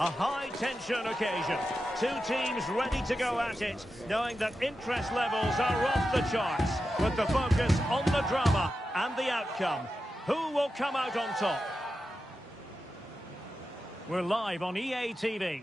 A high-tension occasion. Two teams ready to go at it, knowing that interest levels are off the charts, with the focus on the drama and the outcome. Who will come out on top? We're live on EA TV.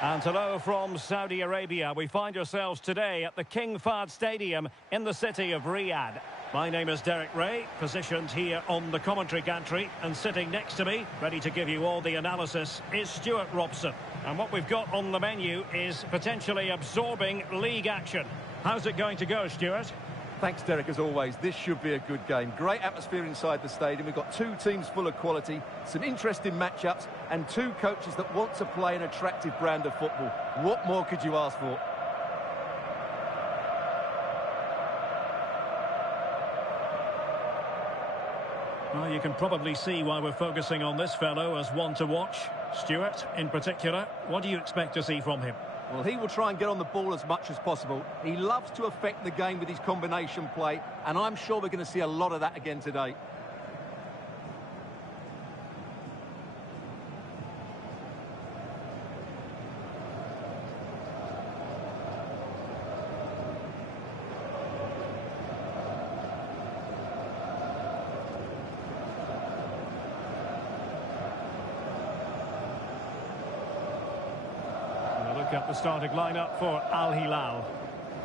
And hello from Saudi Arabia. We find ourselves today at the King Fahd Stadium in the city of Riyadh. My name is Derek Ray, positioned here on the commentary gantry, and sitting next to me, ready to give you all the analysis, is Stuart Robson. And what we've got on the menu is potentially absorbing league action. How's it going to go, Stuart? Thanks, Derek, as always. This should be a good game. Great atmosphere inside the stadium. We've got two teams full of quality, some interesting matchups, and two coaches that want to play an attractive brand of football. What more could you ask for? Well, you can probably see why we're focusing on this fellow as one to watch. Stuart, in particular, what do you expect to see from him? Well, he will try and get on the ball as much as possible. He loves to affect the game with his combination play, and I'm sure we're going to see a lot of that again today. Up the starting lineup for Al Hilal.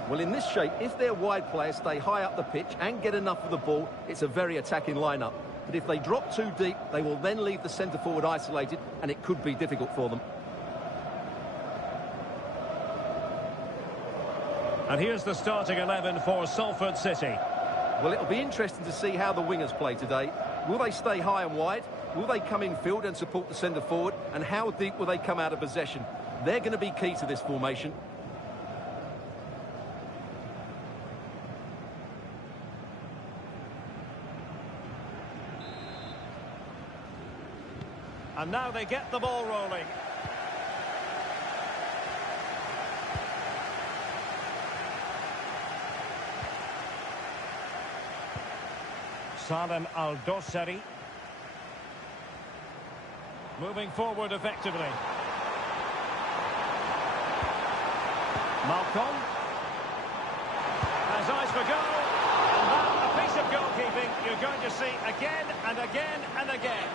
Well, in this shape, if their wide players stay high up the pitch and get enough of the ball, it's a very attacking lineup. But if they drop too deep, they will then leave the centre forward isolated, and it could be difficult for them. And here's the starting 11 for Salford City. Well, it'll be interesting to see how the wingers play today. Will they stay high and wide? Will they come in field and support the centre forward? And how deep will they come out of possession? They're going to be key to this formation. And now they get the ball rolling. Salem Al-Dossari. Moving forward effectively. Malcolm has eyes for goal, and that a piece of goalkeeping you're going to see again and again and again.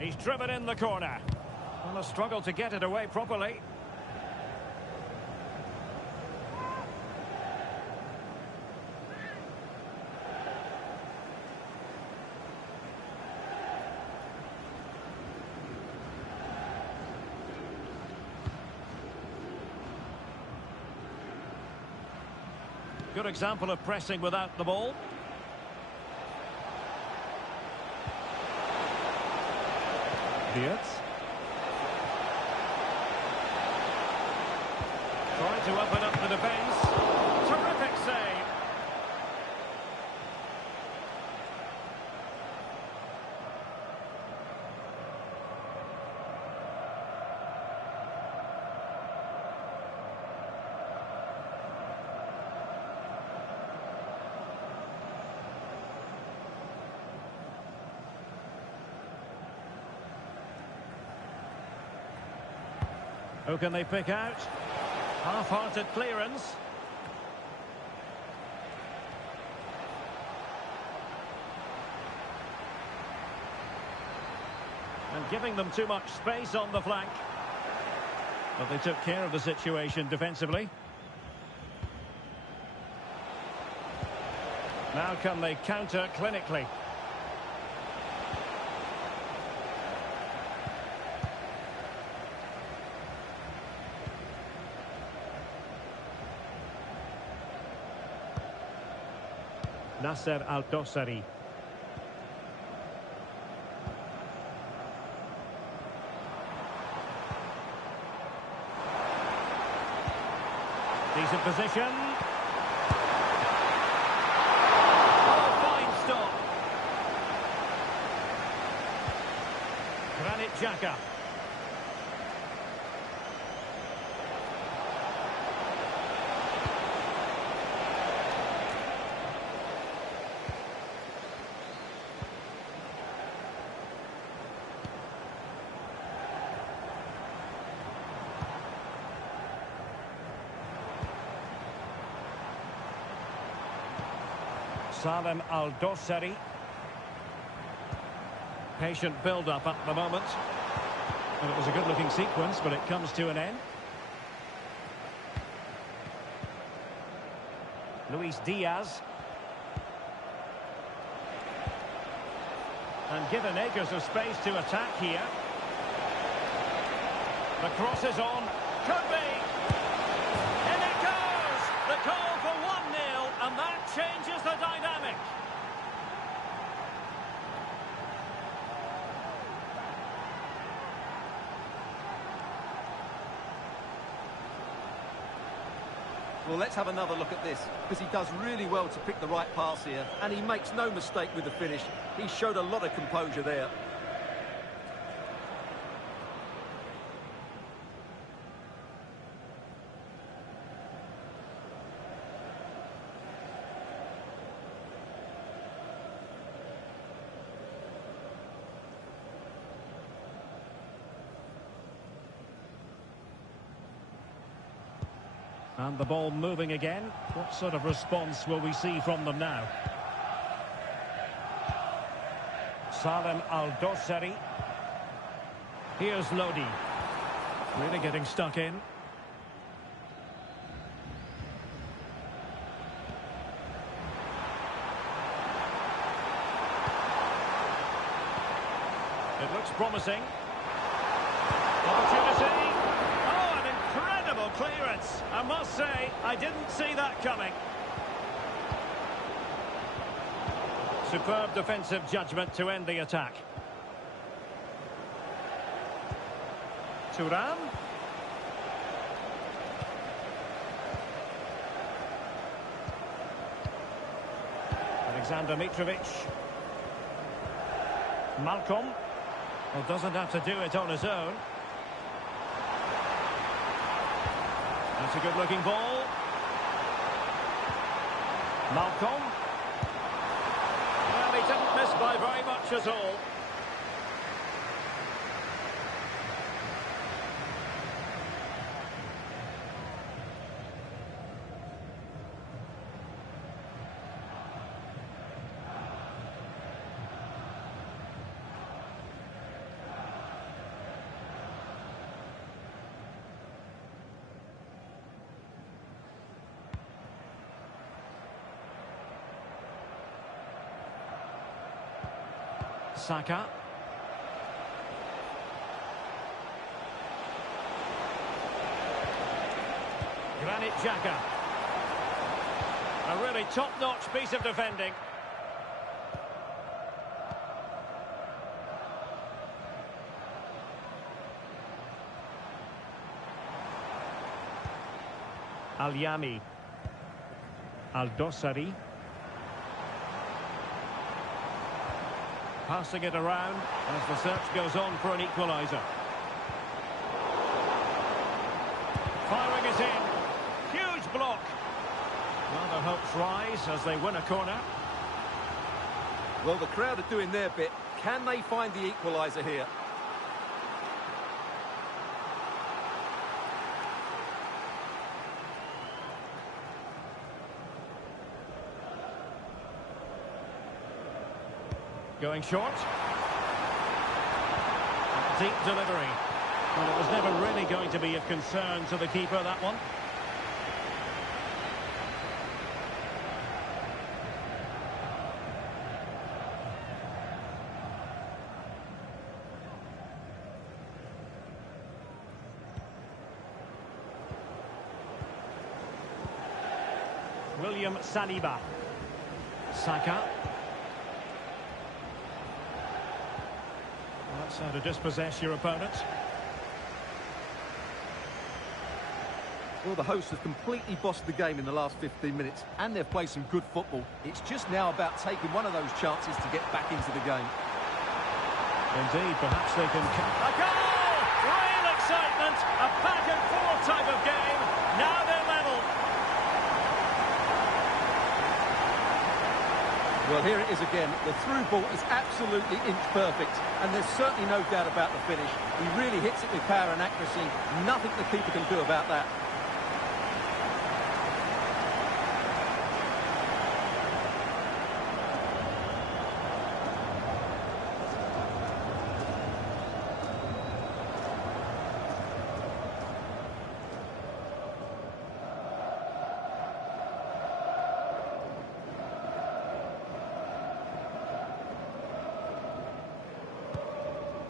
He's driven in the corner. Well, a struggle to get it away properly. Good example of pressing without the ball. Beard. Trying to open up the defence. Terrific save. Who can they pick out? Half-hearted clearance. And giving them too much space on the flank. But they took care of the situation defensively. Now can they counter clinically? Nasser Al-Dossari. Decent position. Xhaka. Salem Al-Dossari. Patient build-up at the moment. And it was a good-looking sequence, but it comes to an end. Luis Diaz. And given acres of space to attack here. The cross is on. Could be. In it goes! The goal for 1-0, and that changes the dynamic. Well, let's have another look at this, because he does really well to pick the right pass here, and he makes no mistake with the finish. He showed a lot of composure there. And the ball moving again. What sort of response will we see from them now? Salem Al-Dossari. Here's Lodi. Really getting stuck in. It looks promising. Opportunity. Oh, an incredible clearance. I must say, I didn't see that coming. Superb defensive judgment to end the attack. Thuram. Alexander Mitrovic. Malcolm. Well, doesn't have to do it on his own. That's a good-looking ball. Malcolm. Well, he didn't miss by very much at all. Saka. Granit Xhaka. A really top-notch piece of defending. Al-Yami. Al-Dossari. Passing it around as the search goes on for an equaliser. Firing it in. Huge block. Well, their hopes rise as they win a corner. Well, the crowd are doing their bit. Can they find the equaliser here? Going short. Deep delivery. Well, it was never really going to be of concern to the keeper, that one. William Saliba. Saka. That's how to dispossess your opponent. Well, the hosts have completely bossed the game in the last 15 minutes, and they've played some good football. It's just now about taking one of those chances to get back into the game. Indeed, perhaps they can... A goal! Real excitement! A back-and-forth type of game. Now they're level. Well, here it is again. The through ball is absolutely inch perfect, and there's certainly no doubt about the finish. He really hits it with power and accuracy. Nothing the keeper can do about that.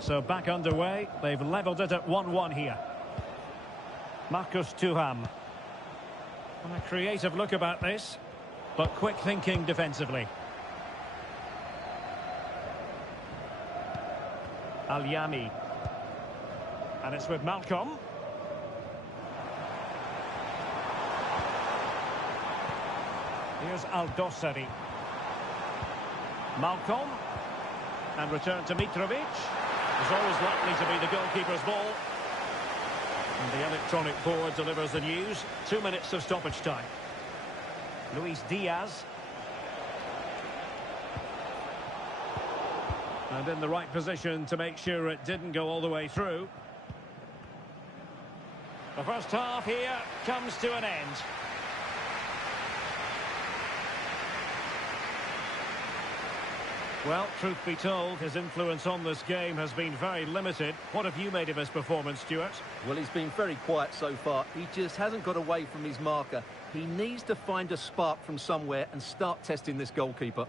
So back underway. They've levelled it at 1-1 here. Marcus Thuram. A creative look about this, but quick thinking defensively. Al-Yami. And it's with Malcolm. Here's Al-Dossari. Malcolm. And return to Mitrovic. It's always likely to be the goalkeeper's ball. And the electronic board delivers the news. 2 minutes of stoppage time. Luis Diaz. And in the right position to make sure it didn't go all the way through. The first half here comes to an end. Well, truth be told, his influence on this game has been very limited. What have you made of his performance, Stuart? Well, he's been very quiet so far. He just hasn't got away from his marker. He needs to find a spark from somewhere and start testing this goalkeeper.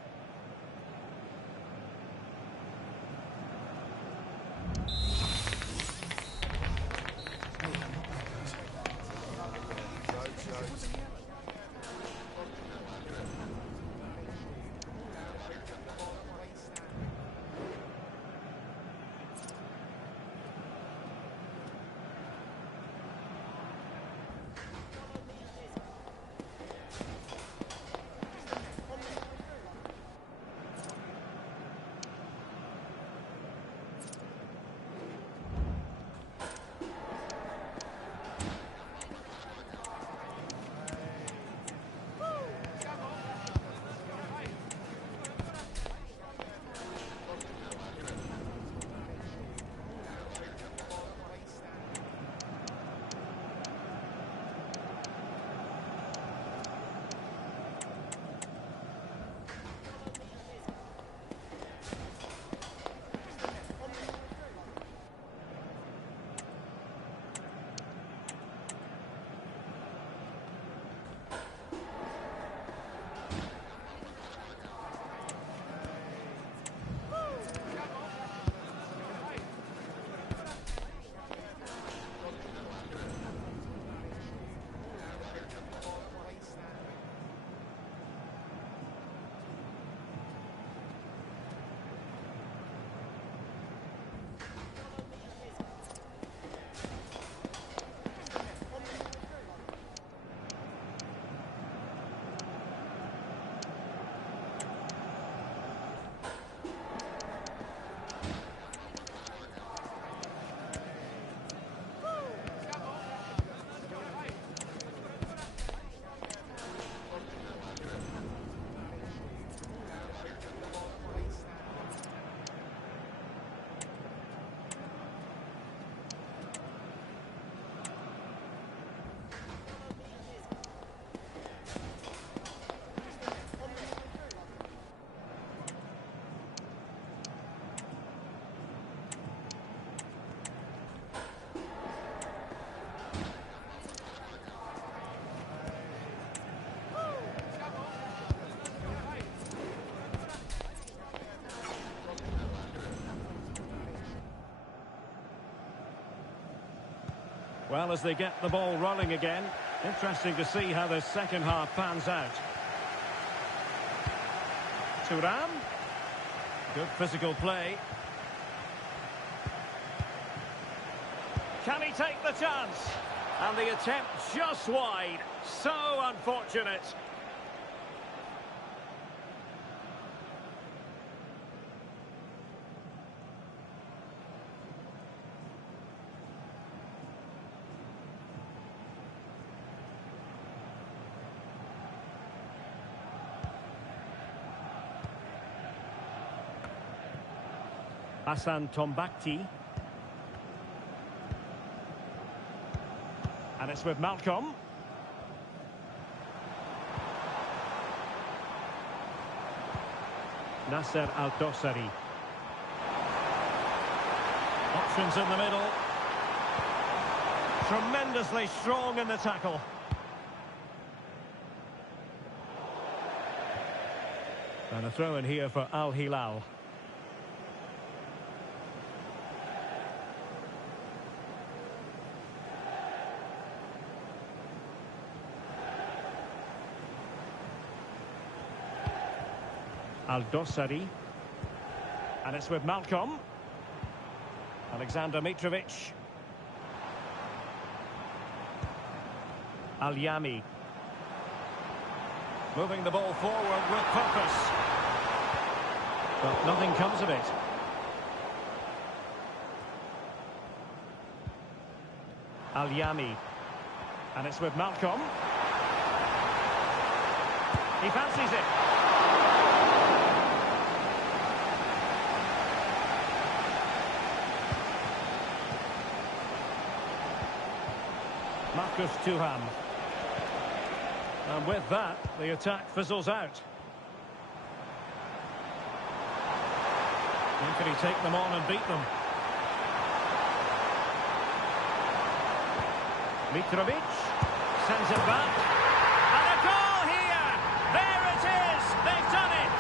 Well, as they get the ball rolling again, interesting to see how the second half pans out. Thuram. Good physical play. Can he take the chance? And the attempt just wide. So unfortunate. Hassan Tombakti. And it's with Malcolm. Nasser Al-Dossari. Options in the middle. Tremendously strong in the tackle. And a throw in here for Al Hilal. Al-Dossari. And it's with Malcolm. Alexander Mitrovic. Al-Yami. Moving the ball forward with purpose. But nothing comes of it. Al-Yami. And it's with Malcolm. He fancies it. Marcus Thuram. And with that, the attack fizzles out. How can he take them on and beat them? Mitrovic sends it back. And a goal here! There it is! They've done it!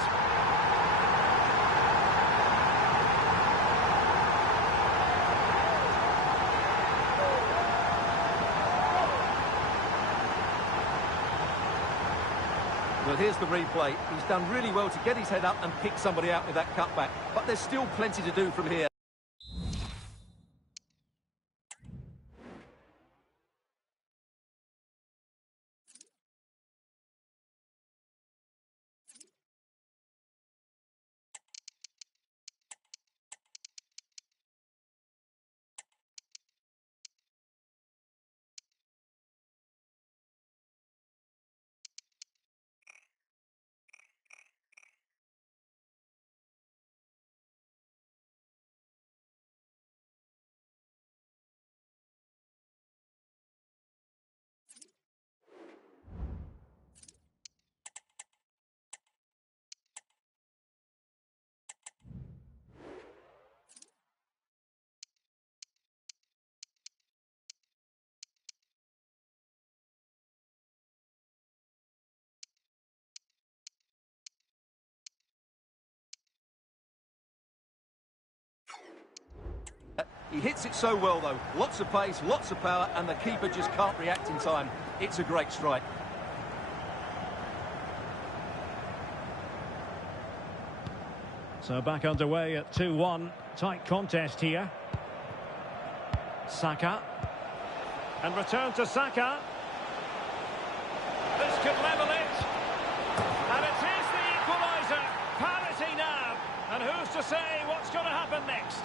Well, here's the replay. He's done really well to get his head up and pick somebody out with that cutback. But there's still plenty to do from here. He hits it so well, though. Lots of pace, lots of power, and the keeper just can't react in time. It's a great strike. So back underway at 2-1. Tight contest here. Saka. And return to Saka. This could level it. And it is the equaliser. Parity now. And who's to say what's going to happen next?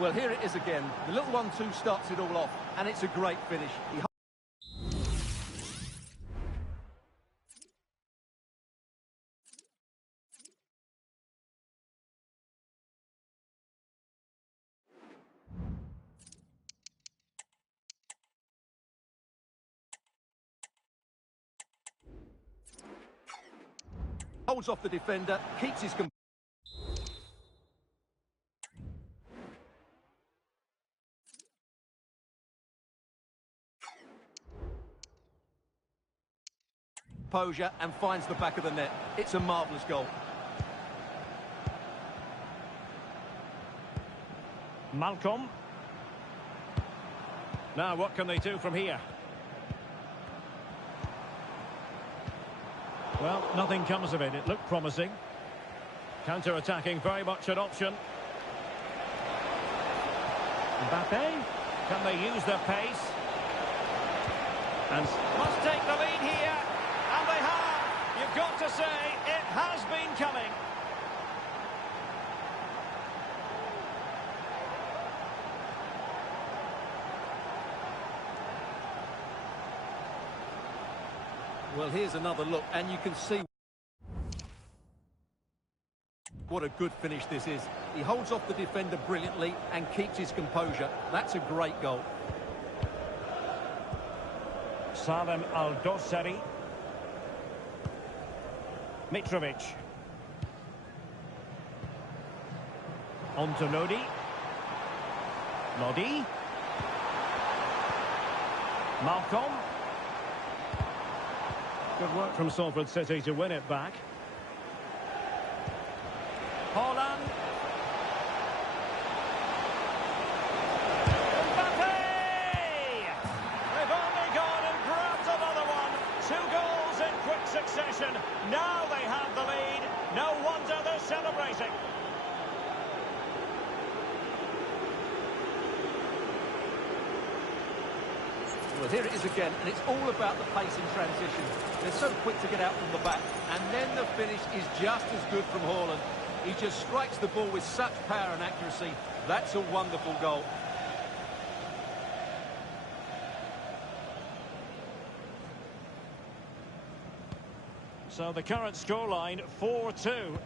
Well, here it is again. The little 1-2 starts it all off, and it's a great finish. Holds off the defender, keeps his... composure and finds the back of the net. It's a marvellous goal. Malcolm. Now what can they do from here? Well, nothing comes of it. It looked promising. Counter-attacking, very much an option. Mbappe. Can they use their pace? And must take the lead here. And they have. You've got to say, it has been coming. Well, here's another look, and you can see... What a good finish this is. He holds off the defender brilliantly and keeps his composure. That's a great goal. Salem Al-Dossari. Mitrovic. On to Lodi. Lodi. Malcolm. Good work from Salford City to win it back. Holland. Mbappe! They've only gone and grabbed another one. 2 goals in quick succession. Now they have the lead. No wonder they're celebrating. Well, here it is again, and it's all about the pace in transition. They're so quick to get out from the back, and then the finish is just as good from Haaland. He just strikes the ball with such power and accuracy. That's a wonderful goal. So the current scoreline, 4-2.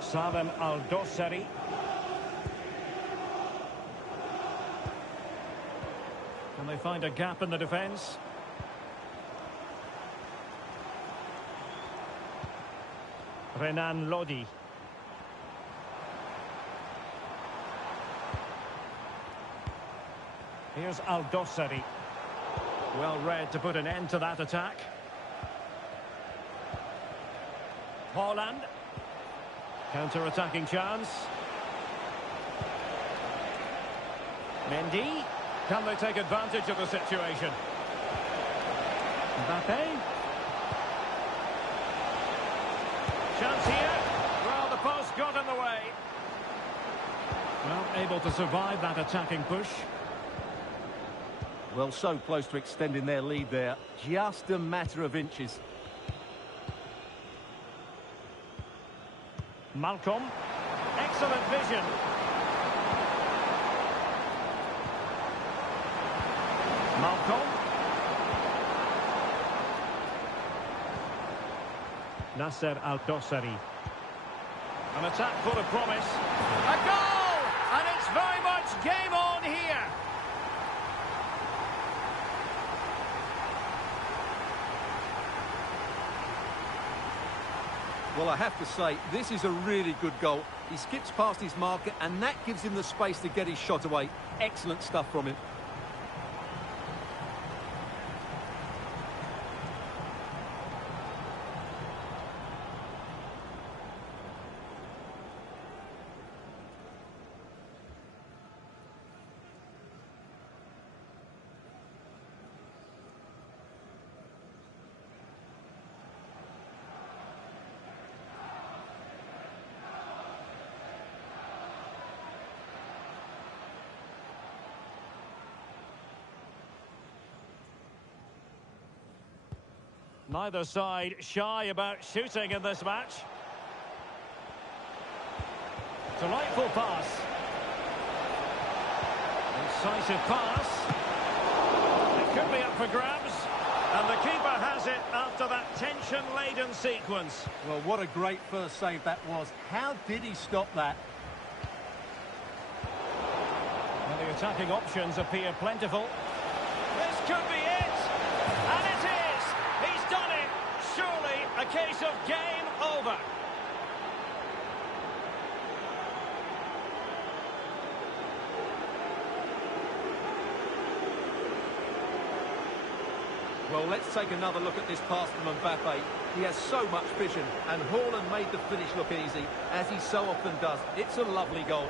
Salem Al-Dossari. Can they find a gap in the defence? Renan Lodi. Here's Al-Dossari. Well read to put an end to that attack. Haaland. Counter-attacking chance. Mendy. Can they take advantage of the situation? Mbappe. Chance here. Well, the post got in the way. Well, able to survive that attacking push. Well, so close to extending their lead there. Just a matter of inches. Malcolm. Excellent vision. Malcolm. Nasser Al-Dossari. An attack full of promise. A goal! And it's very much game on here. Well, I have to say, this is a really good goal. He skips past his marker, and that gives him the space to get his shot away. Excellent stuff from him. Neither side shy about shooting in this match. Delightful pass. Incisive pass. It could be up for grabs. And the keeper has it after that tension-laden sequence. Well, what a great first save that was. How did he stop that? And the attacking options appear plentiful. This could be it. And it is. He's done it. Surely a case of game over. Well, let's take another look at this pass from Mbappe. He has so much vision, and Haaland made the finish look easy, as he so often does. It's a lovely goal.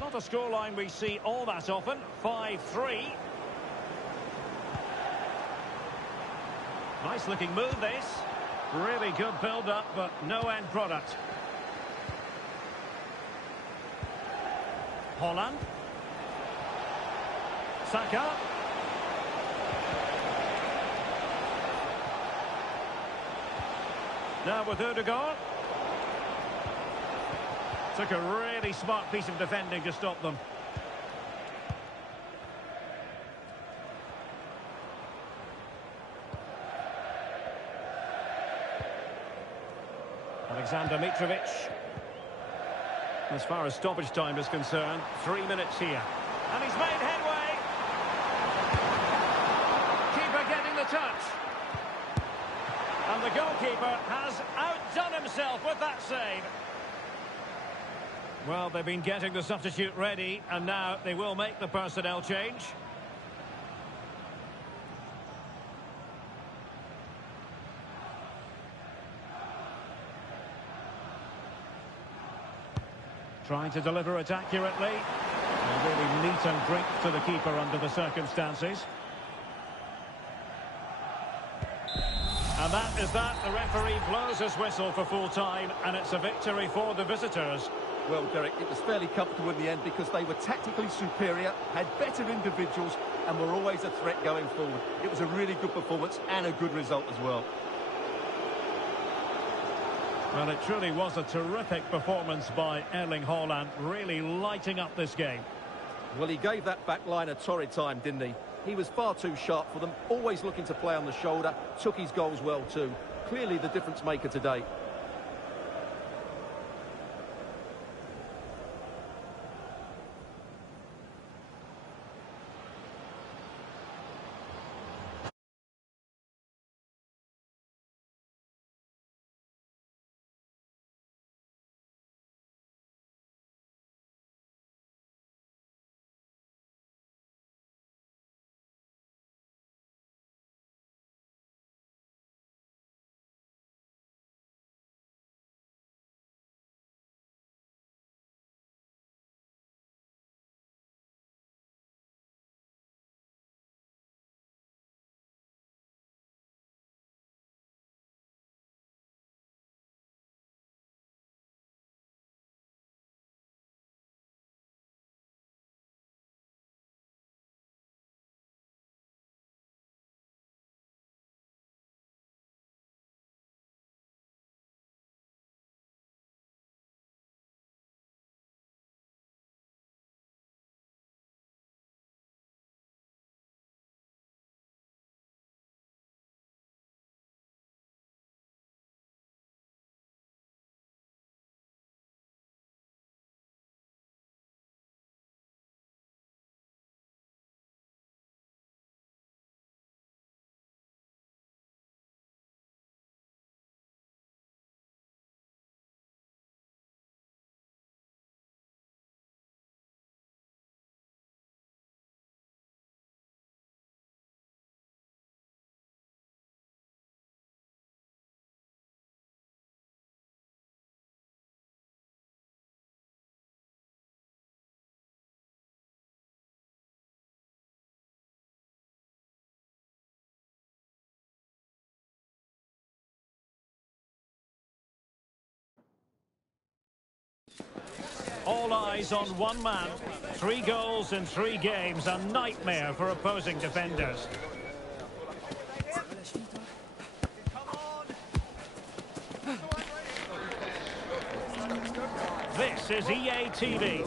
Not a scoreline we see all that often. 5-3. Nice looking move this. Really good build up, but no end product. Haaland. Saka. Now with Ødegaard. Took a really smart piece of defending to stop them. Alexander Mitrovic. As far as stoppage time is concerned, 3 minutes here. And he's made headway. Keeper getting the touch. And the goalkeeper has outdone himself with that save. Well, they've been getting the substitute ready, and now they will make the personnel change. Trying to deliver it accurately. A really neat and drink to the keeper under the circumstances. And that is that. The referee blows his whistle for full time, and it's a victory for the visitors. Well, Derek, it was fairly comfortable in the end because they were tactically superior, had better individuals, and were always a threat going forward. It was a really good performance and a good result as well. Well, it truly was a terrific performance by Erling Haaland, really lighting up this game. Well, he gave that back line a torrid time, didn't he? He was far too sharp for them, always looking to play on the shoulder, took his goals well too. Clearly the difference maker today. All eyes on one man. 3 goals in 3 games, a nightmare for opposing defenders. This is EA TV.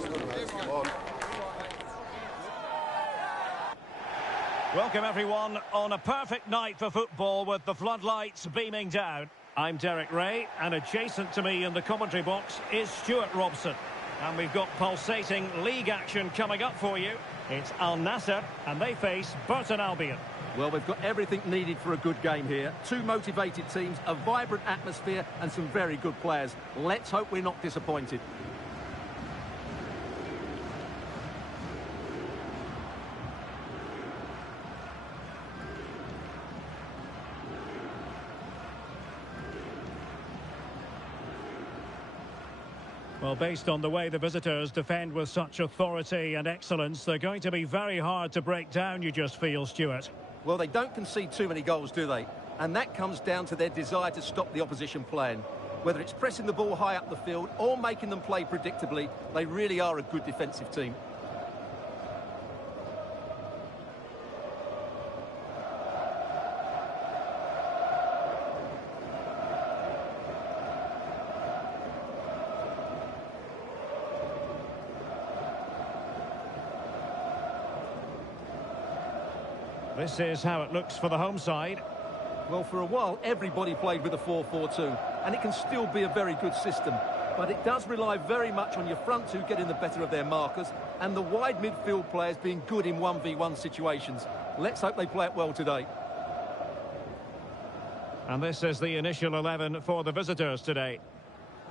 Welcome everyone on a perfect night for football with the floodlights beaming down. I'm Derek Ray, and adjacent to me in the commentary box is Stuart Robson. And we've got pulsating league action coming up for you. It's Al Nassr, and they face Burton Albion. Well, we've got everything needed for a good game here. 2 motivated teams, a vibrant atmosphere, and some very good players. Let's hope we're not disappointed. Well, based on the way the visitors defend with such authority and excellence, they're going to be very hard to break down, you just feel, Stuart. Well, they don't concede too many goals, do they? And that comes down to their desire to stop the opposition playing. Whether it's pressing the ball high up the field or making them play predictably, they really are a good defensive team. This is how it looks for the home side. Well, for a while, everybody played with a 4-4-2, and it can still be a very good system. But it does rely very much on your front two getting the better of their markers and the wide midfield players being good in 1v1 situations. Let's hope they play it well today. And this is the initial 11 for the visitors today.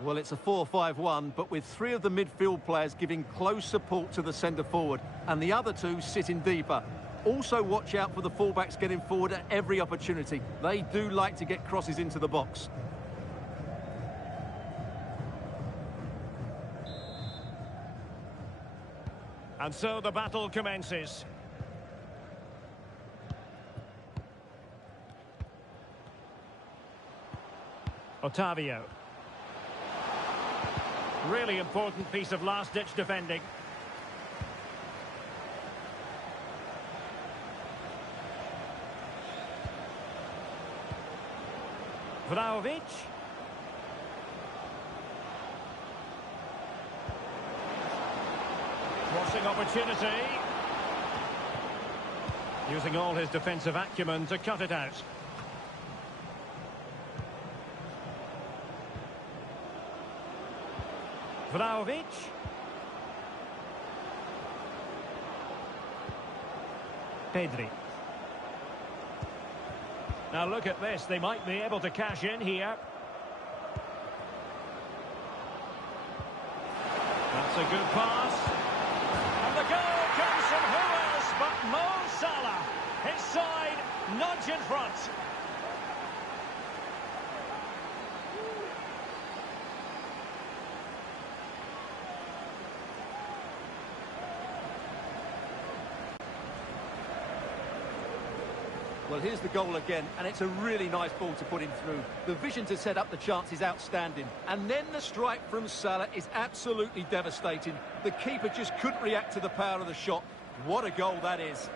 Well, it's a 4-5-1, but with three of the midfield players giving close support to the centre forward and the other two sitting deeper. Also watch out for the fullbacks getting forward at every opportunity. They do like to get crosses into the box. And so the battle commences. Otavio. Really important piece of last-ditch defending. Vlahovic. Crossing opportunity. Using all his defensive acumen to cut it out. Vlahovic. Pedri. Now look at this, they might be able to cash in here. That's a good pass. And the goal comes from who else but Mo Salah. His side nudge in front. Well, here's the goal again, and it's a really nice ball to put him through. The vision to set up the chance is outstanding. And then the strike from Salah is absolutely devastating. The keeper just couldn't react to the power of the shot. What a goal that is.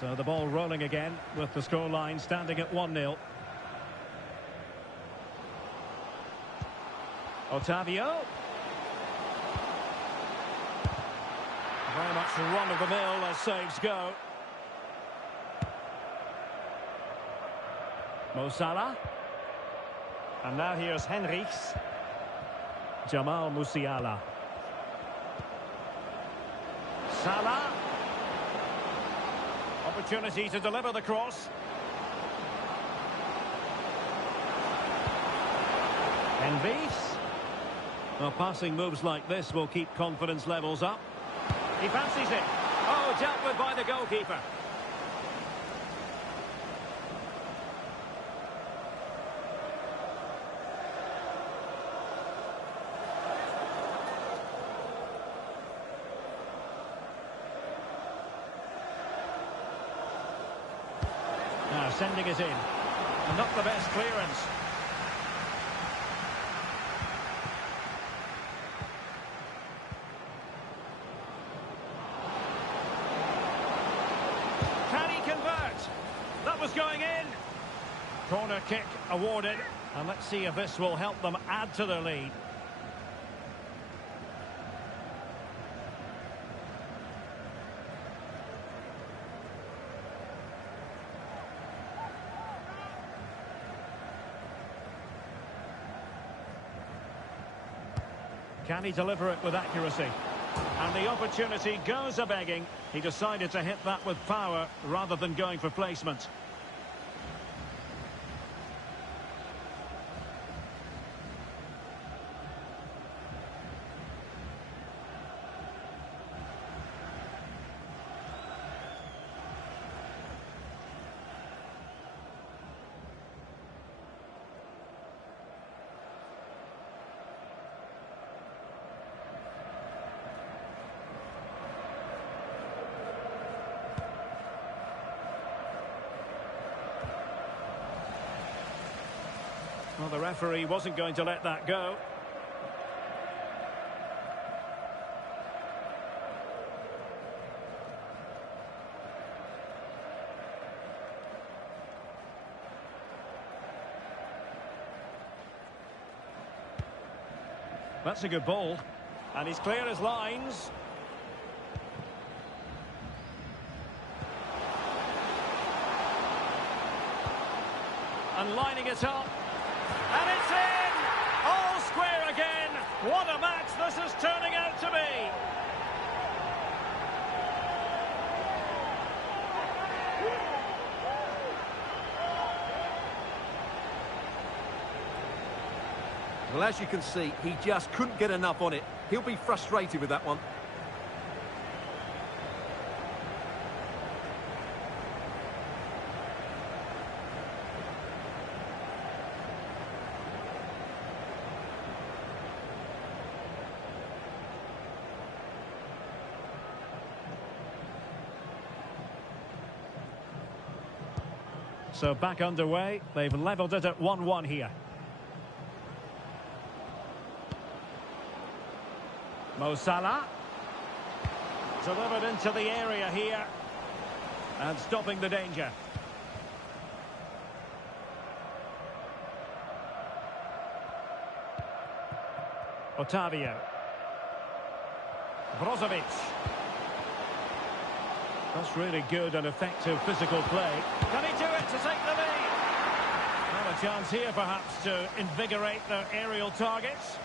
So the ball rolling again with the scoreline standing at 1-0. Otavio. Very much run-of-the-mill as saves go. Mo Salah. And now here's Henrichs. Jamal Musiala. Salah. Opportunity to deliver the cross. Henrichs. Well, passing moves like this will keep confidence levels up. He fancies it. Oh, dealt with by the goalkeeper. Now sending it in. And not the best clearance. Can he convert? That was going in. Corner kick awarded. And let's see if this will help them add to their lead. Can he deliver it with accuracy? And the opportunity goes a-begging. He decided to hit that with power rather than going for placement. Well, the referee wasn't going to let that go. That's a good ball. And he's clear as lines. And lining it up. And it's in! All square again. What a match this is turning out to be. Well, as you can see, he just couldn't get enough on it. He'll be frustrated with that one. So back underway. They've levelled it at 1-1 here. Mo Salah. Delivered into the area here. And stopping the danger. Otavio. Brozovic. That's really good and effective physical play. Can he do it to take the lead? Well, a chance here perhaps to invigorate their aerial targets.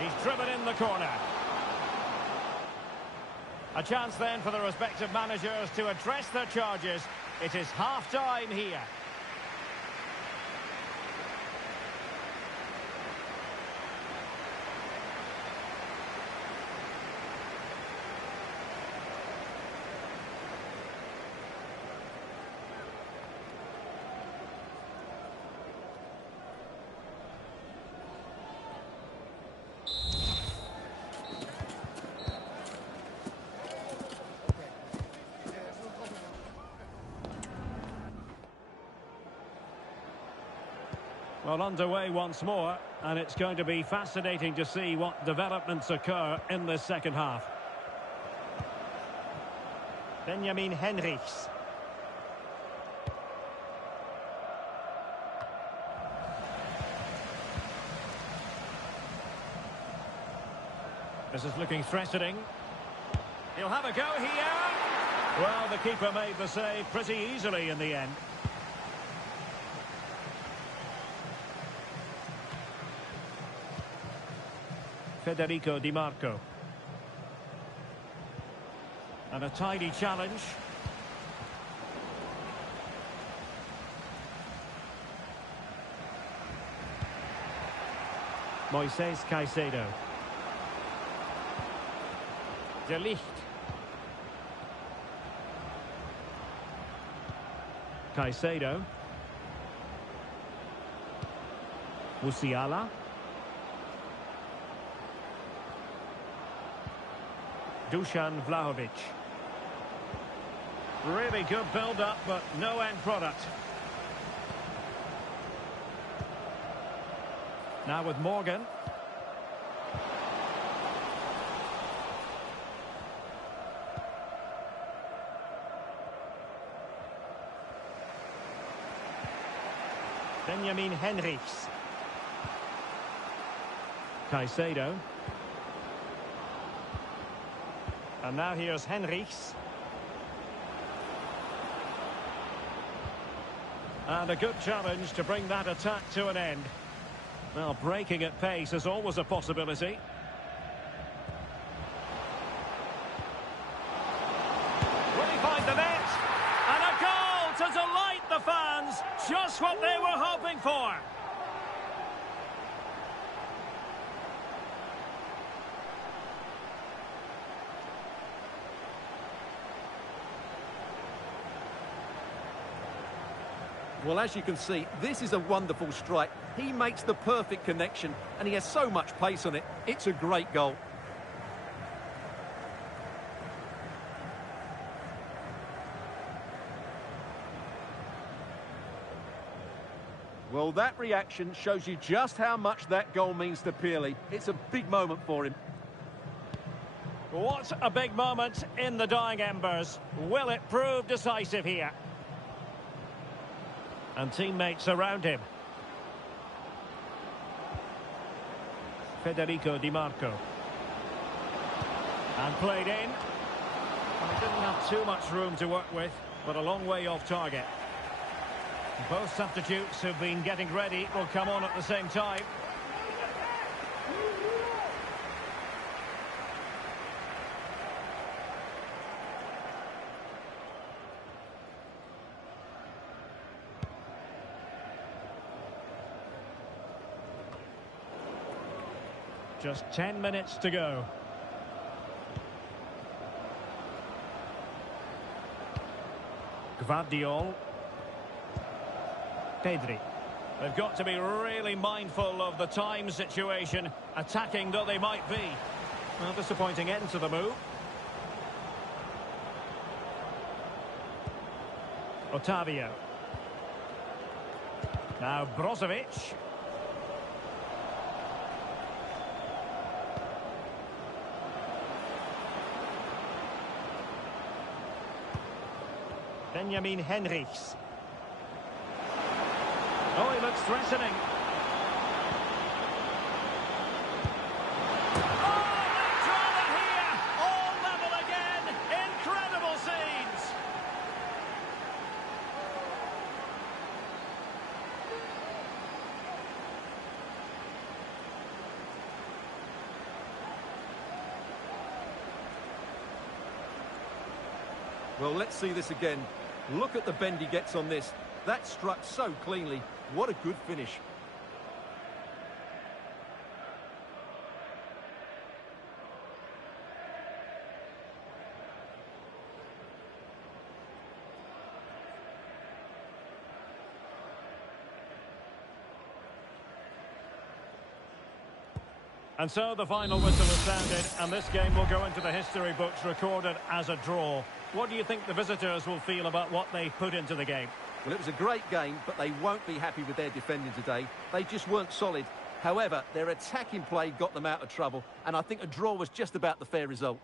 He's driven in the corner. A chance then for the respective managers to address their charges. It is half-time here. Well, underway once more, and it's going to be fascinating to see what developments occur in this second half. Benjamin Henrichs. This is looking threatening. He'll have a go here. Well, the keeper made the save pretty easily in the end. Federico Di Marco. And a tidy challenge. Moises Caicedo. De Ligt. Caicedo. Musiala. Dusan Vlahovic. Really good build-up, but no end product. Now with Morgan. Benjamin Henrichs. Caicedo. And now here's Henrichs. And a good challenge to bring that attack to an end. Well, breaking at pace is always a possibility. Will he find the net? And a goal to delight the fans. Just what they were hoping for. Well, as you can see, this is a wonderful strike. He makes the perfect connection, and he has so much pace on it. It's a great goal. Well, that reaction shows you just how much that goal means to Pearley. It's a big moment for him. What a big moment in the dying embers. Will it prove decisive here? And teammates around him. Federico Di Marco. And played in. Well, he didn't have too much room to work with, but a long way off target. Both substitutes who've been getting ready will come on at the same time. Just 10 minutes to go. Gvardiol. Pedri. They've got to be really mindful of the time situation, attacking though they might be. Well, disappointing end to the move. Otavio. Now Brozovic. Benjamin Henrichs. Oh, he looks threatening. Oh, that drama here! All level again! Incredible scenes! Well, let's see this again. Look at the bend he gets on this. That struck so cleanly. What a good finish. And so the final whistle is sounded, and this game will go into the history books recorded as a draw. What do you think the visitors will feel about what they put into the game? Well, it was a great game, but they won't be happy with their defending today. They just weren't solid. However, their attacking play got them out of trouble, and I think a draw was just about the fair result.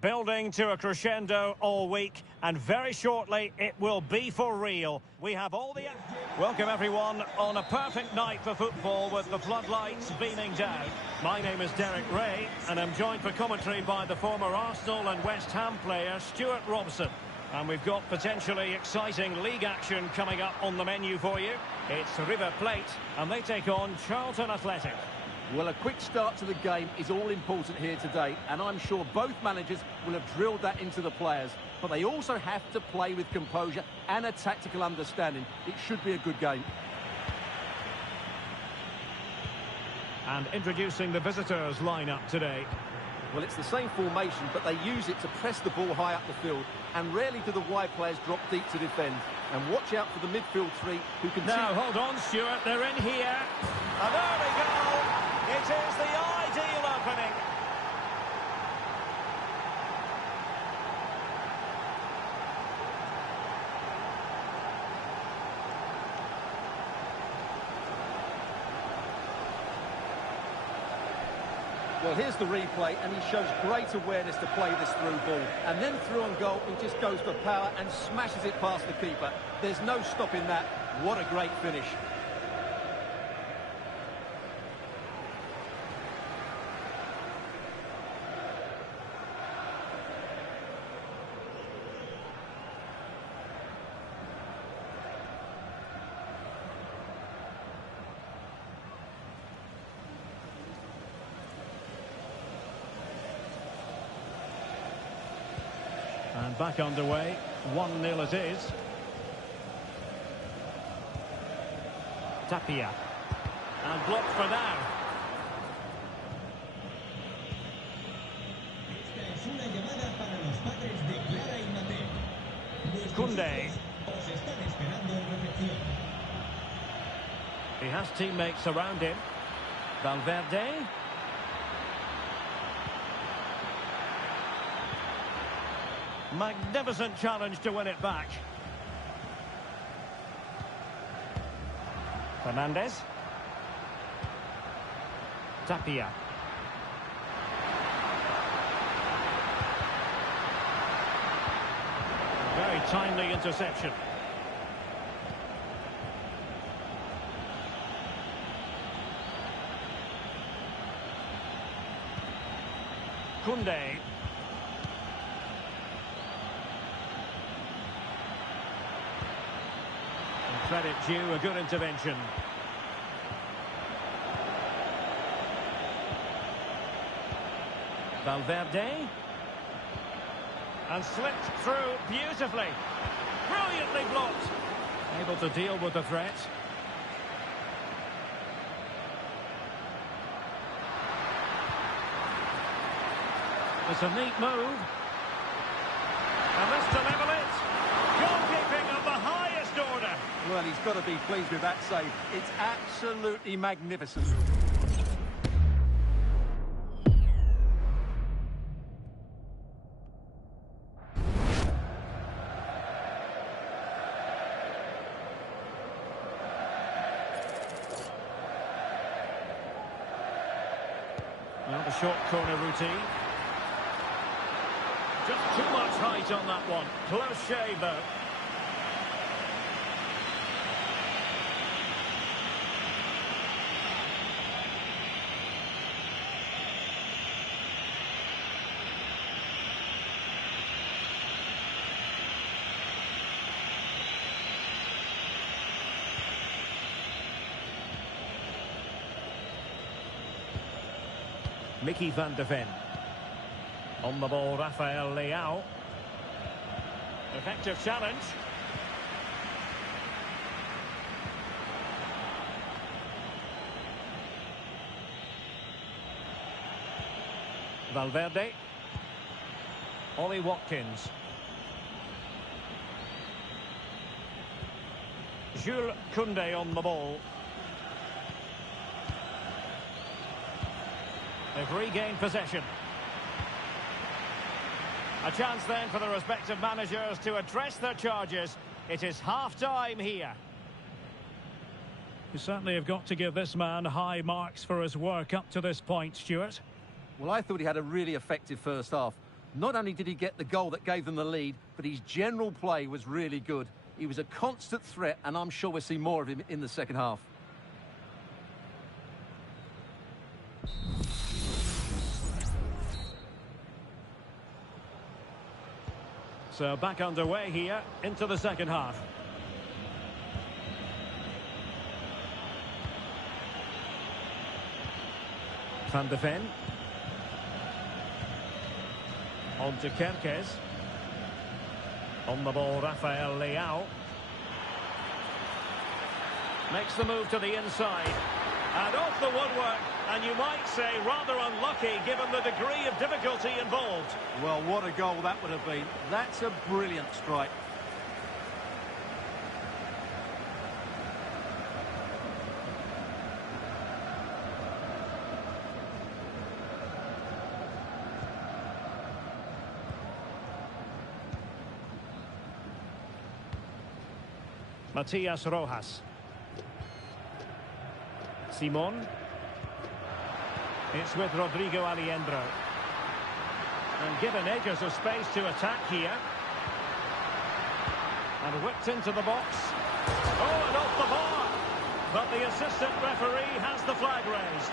Building to a crescendo all week, and very shortly it will be for real. We have all the... Welcome everyone on a perfect night for football with the floodlights beaming down. My name is Derek Ray, and I'm joined for commentary by the former Arsenal and West Ham player Stuart Robson. And we've got potentially exciting league action coming up on the menu for you. It's River Plate, and they take on Charlton Athletic. Well, a quick start to the game is all important here today, and I'm sure both managers will have drilled that into the players. But they also have to play with composure and a tactical understanding. It should be a good game. And introducing the visitors' lineup today. Well, it's the same formation, but they use it to press the ball high up the field, and rarely do the wide players drop deep to defend. And watch out for the midfield three who can... Now, hold on, Stuart, they're in here. And there we go! It is the ideal opening. Well, here's the replay, and he shows great awareness to play this through ball. And then through on goal, he just goes for power and smashes it past the keeper. There's no stopping that. What a great finish. And back underway, 1-0 it is. Tapia. And blocked for now. Koundé. He has teammates around him. Valverde. Magnificent challenge to win it back. Fernandez. Tapia. Very timely interception. Koundé. Credit due, a good intervention. Valverde. And slipped through beautifully. Brilliantly blocked. Able to deal with the threat. It's a neat move. And this to level it. Goalkeeping of the highest order. Well, he's got to be pleased with that save. It's absolutely magnificent. Well, the short corner routine. Just too much height on that one. Close shave, though. Mickey van de Ven. On the ball, Rafael Leao. Effective challenge. Valverde. Ollie Watkins. Jules Koundé on the ball. They've regained possession. A chance then for the respective managers to address their charges. It is half-time here. You certainly have got to give this man high marks for his work up to this point, Stuart. Well, I thought he had a really effective first half. Not only did he get the goal that gave them the lead, but his general play was really good. He was a constant threat, and I'm sure we'll see more of him in the second half. So back underway here into the second half. Van de Ven. On to Kerkez. On the ball, Rafael Leao. Makes the move to the inside. And off the woodwork. And you might say rather unlucky given the degree of difficulty involved. Well, what a goal that would have been. That's a brilliant strike. Matias Rojas. Simon. It's with Rodrigo Aliendro. And given acres of space to attack here. And whipped into the box. Oh, and off the bar. But the assistant referee has the flag raised.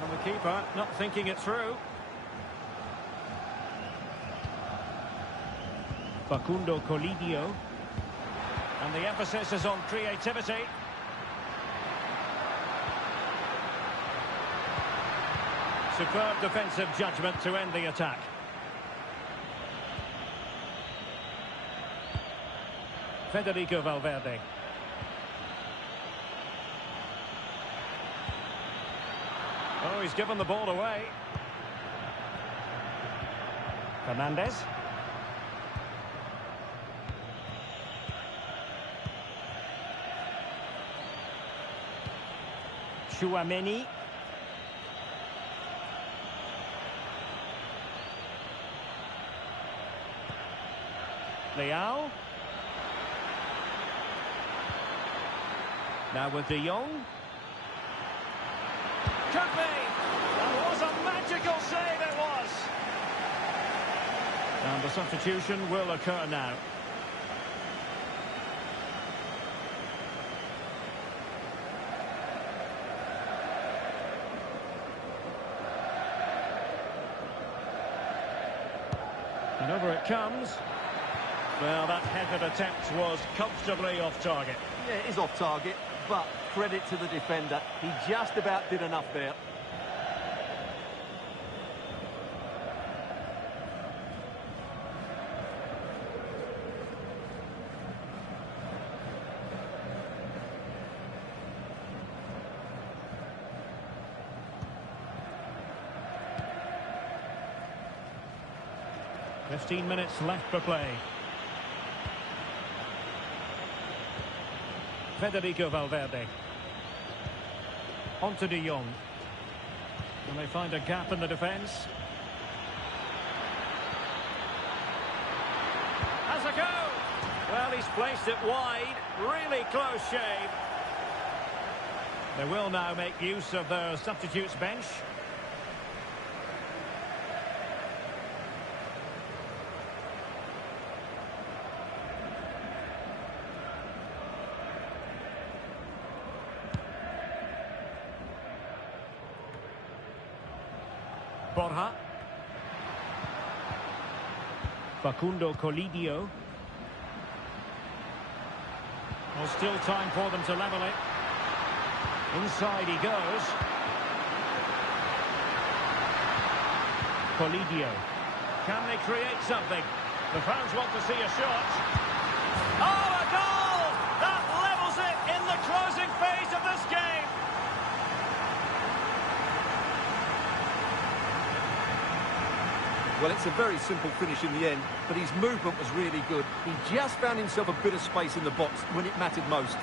And the keeper not thinking it through. Facundo Colidio. And the emphasis is on creativity. Superb defensive judgment to end the attack. Federico Valverde. Oh, he's given the ball away. Fernandez. Chouameni. Leao. Now with De Jong. Could be. That was a magical save, it was. And the substitution will occur now. And over it comes. Well, that headed attempt was comfortably off target. Yeah, it is off target, but credit to the defender. He just about did enough there. Fifteen minutes left for play. Federico Valverde. On to De Jong. And they find a gap in the defence. Has a go! Well, he's placed it wide. Really close shave. They will now make use of their substitutes bench. Borja. Facundo Colidio. Well, still time for them to level it. Inside he goes. Colidio. Can they create something? The fans want to see a shot. Oh, a goal! That levels it in the closing phase of this game. Well, it's a very simple finish in the end, but his movement was really good. He just found himself a bit of space in the box when it mattered most.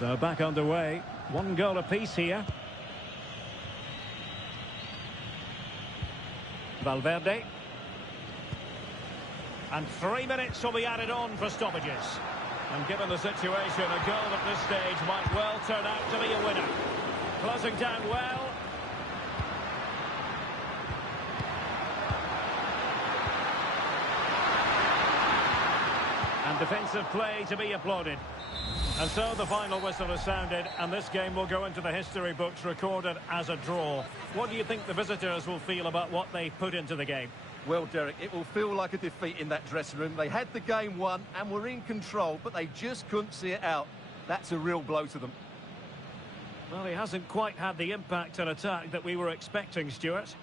So back underway. One goal apiece here. Valverde. And 3 minutes will be added on for stoppages. And given the situation, a goal at this stage might well turn out to be a winner. Closing down well. And defensive play to be applauded. And so the final whistle has sounded, and this game will go into the history books recorded as a draw. What do you think the visitors will feel about what they put into the game? Well, Derek, it will feel like a defeat in that dressing room. They had the game won and were in control, but they just couldn't see it out. That's a real blow to them. Well, he hasn't quite had the impact and attack that we were expecting, Stuart.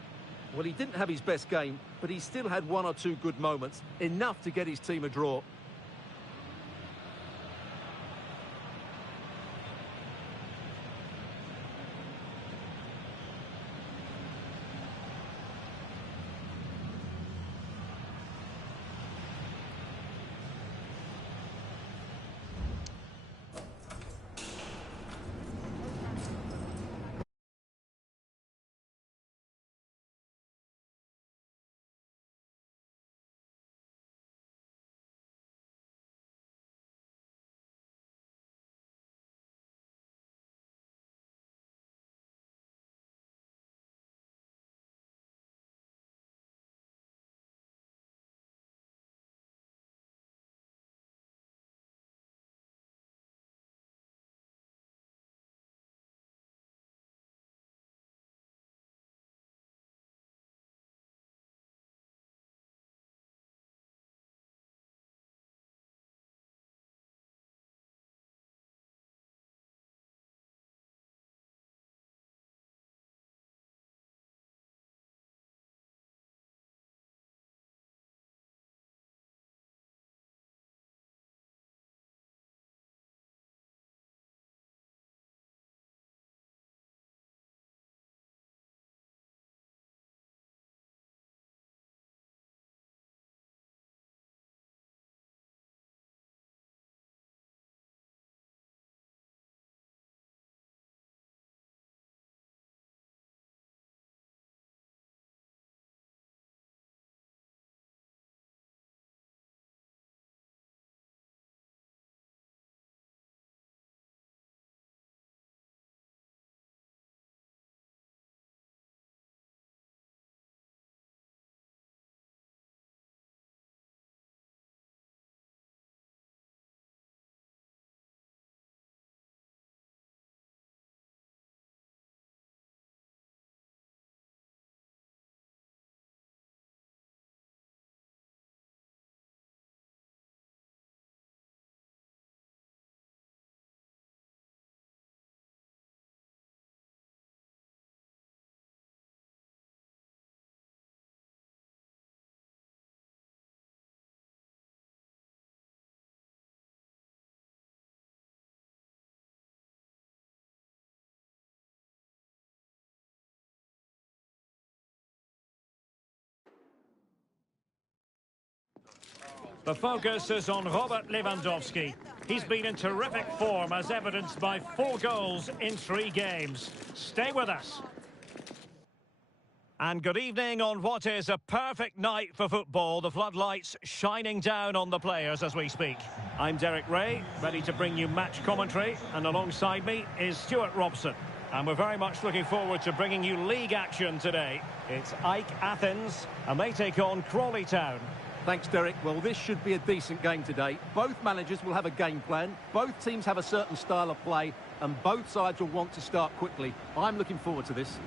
Well, he didn't have his best game, but he still had one or two good moments, enough to get his team a draw. The focus is on Robert Lewandowski. He's been in terrific form as evidenced by 4 goals in 3 games. Stay with us. And good evening on what is a perfect night for football. The floodlights shining down on the players as we speak. I'm Derek Ray, ready to bring you match commentary. And alongside me is Stuart Robson. And we're very much looking forward to bringing you league action today. It's Ike Athens, and they take on Crawley Town. Thanks, Derek. Well, this should be a decent game today. Both managers will have a game plan. Both teams have a certain style of play, and both sides will want to start quickly. I'm looking forward to this.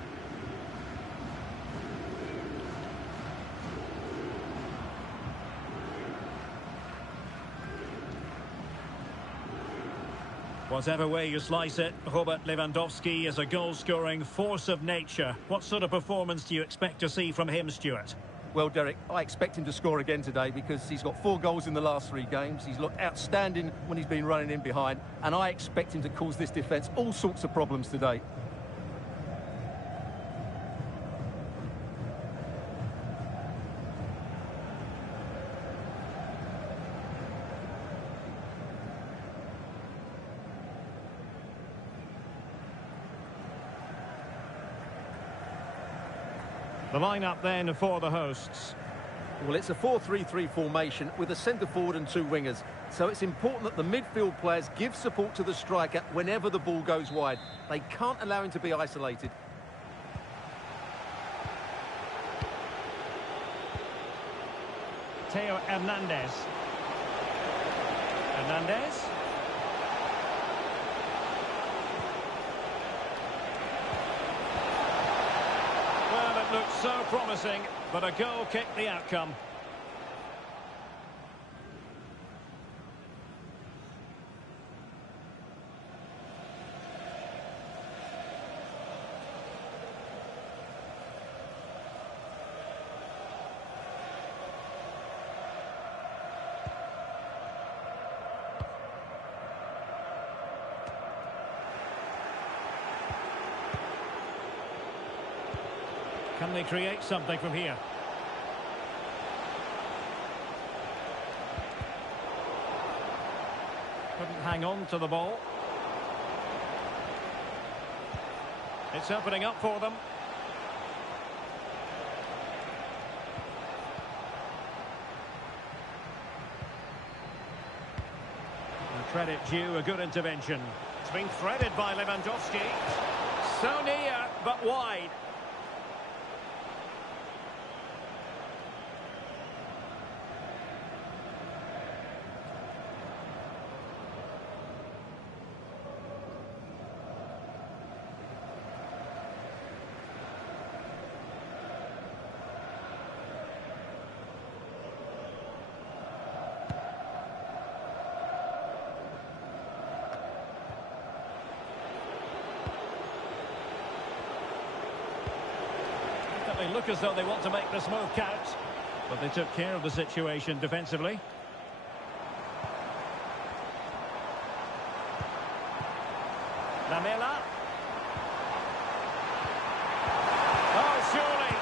Whatever way you slice it, Robert Lewandowski is a goal-scoring force of nature. What sort of performance do you expect to see from him, Stuart? Well, Derek, I expect him to score again today because he's got 4 goals in the last 3 games. He's looked outstanding when he's been running in behind, and I expect him to cause this defence all sorts of problems today. The lineup then for the hosts. Well, it's a 4-3-3 formation with a centre forward and two wingers. So it's important that the midfield players give support to the striker whenever the ball goes wide. They can't allow him to be isolated. Theo Hernandez. Hernandez. Well, it looked so promising, but a goal kicked the outcome. Can they create something from here? Couldn't hang on to the ball. It's opening up for them. And credit due, a good intervention. It's been threaded by Lewandowski. So near, but wide. They look as though they want to make this move count, but they took care of the situation defensively. Lamela. Oh, surely.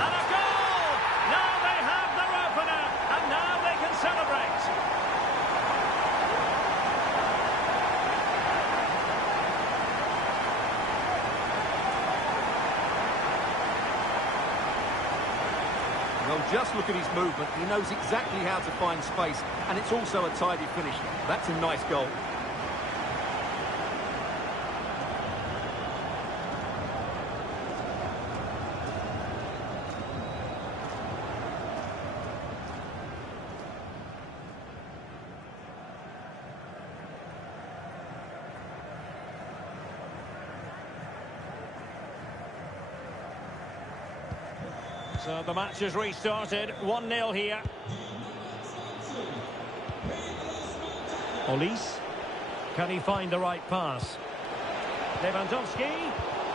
And a goal! Now they have their opener, and now they can celebrate. Well, just look at his movement. He knows exactly how to find space, and it's also a tidy finish. That's a nice goal. So the match has restarted, 1-0 here. Olise. Can he find the right pass? Lewandowski.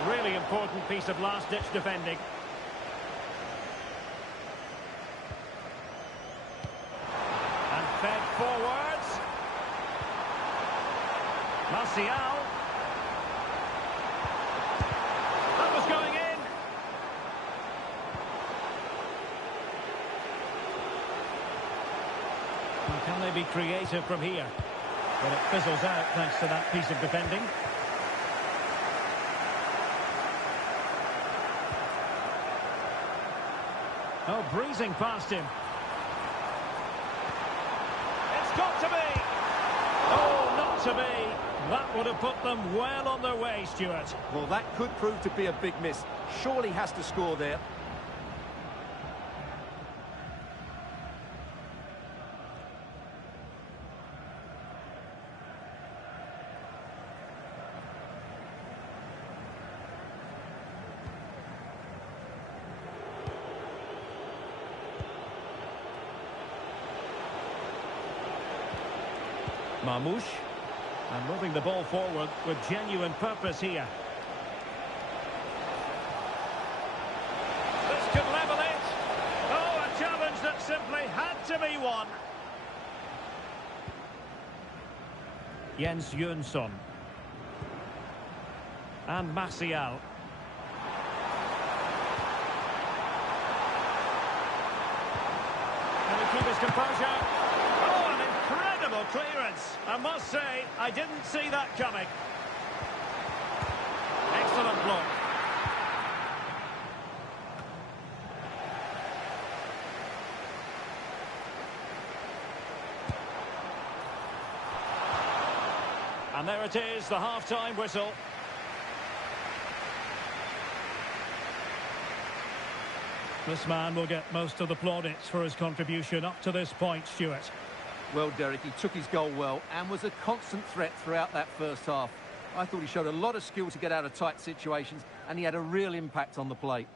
Really important piece of last-ditch defending. And fed forwards. Martial. That was going in. Can they be creative from here? But it fizzles out thanks to that piece of defending. Oh, breezing past him. It's got to be! Oh, not to be! That would have put them well on their way, Stuart. Well, that could prove to be a big miss. Surely has to score there. Marmoush. And moving the ball forward with genuine purpose here. This could level it. Oh, a challenge that simply had to be won. Jens Jönsson. And Martial. Can he keep his composure? Oh, an incredible clearance. I must say, I didn't see that coming. Excellent block. And there it is, the half-time whistle. This man will get most of the plaudits for his contribution up to this point, Stuart. Well, Derek, he took his goal well and was a constant threat throughout that first half. I thought he showed a lot of skill to get out of tight situations, and he had a real impact on the plate.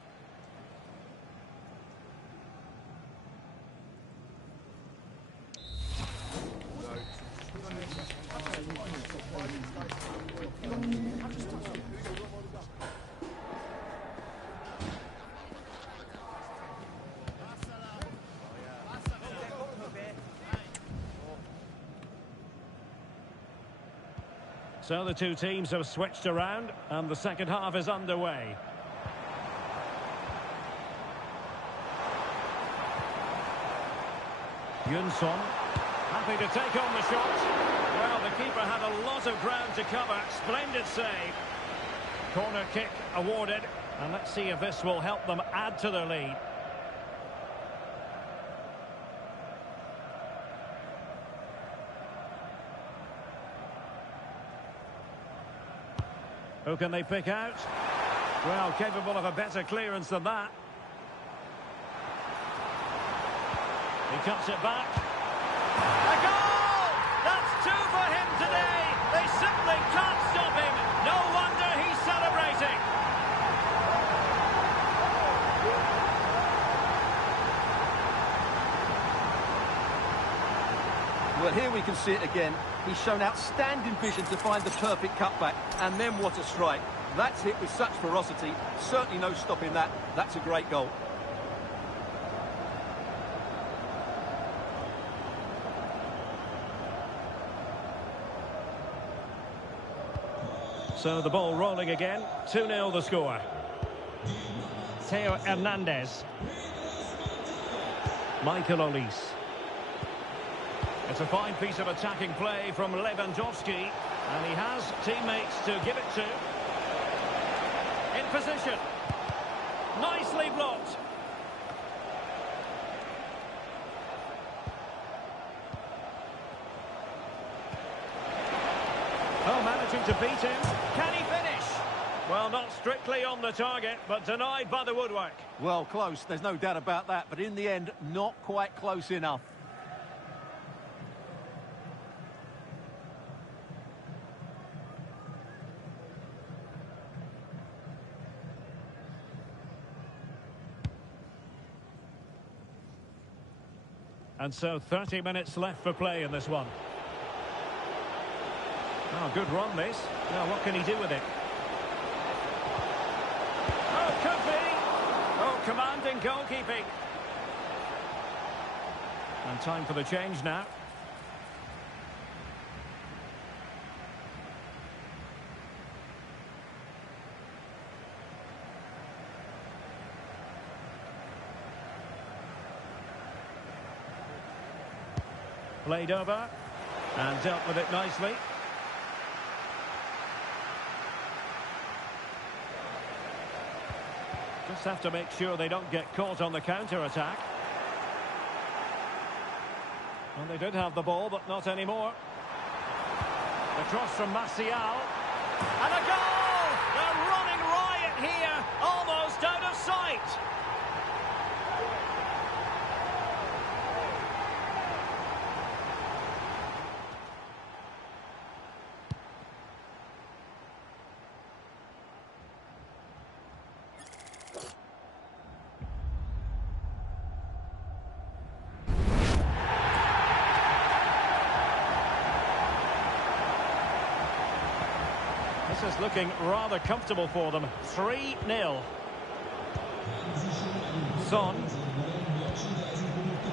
So the two teams have switched around and the second half is underway. Yunson, happy to take on the shot. Well, the keeper had a lot of ground to cover. Splendid save. Corner kick awarded. And let's see if this will help them add to their lead. Who can they pick out? Well, capable of a better clearance than that. He cuts it back. A goal! That's two for him today. They simply can't stop him. No wonder he's celebrating. Well, here we can see it again. He's shown outstanding vision to find the perfect cutback. And then what a strike. That's hit with such ferocity. Certainly no stopping that. That's a great goal. So the ball rolling again. 2-0 the score. Theo Hernandez. Michael Olise. It's a fine piece of attacking play from Lewandowski. And he has teammates to give it to. In position. Nicely blocked. Oh, managing to beat him. Can he finish? Well, not strictly on the target, but denied by the woodwork. Well, close. There's no doubt about that. But in the end, not quite close enough. And so 30 minutes left for play in this one. Oh, good run this. Now what can he do with it? Oh, could be. Oh, commanding goalkeeping. And time for the change now. Played over and dealt with it nicely. Just have to make sure they don't get caught on the counter-attack. Well, they did have the ball, but not anymore. The cross from Martial. And a goal! They're running riot here, almost out of sight. This is looking rather comfortable for them. 3-0. Son.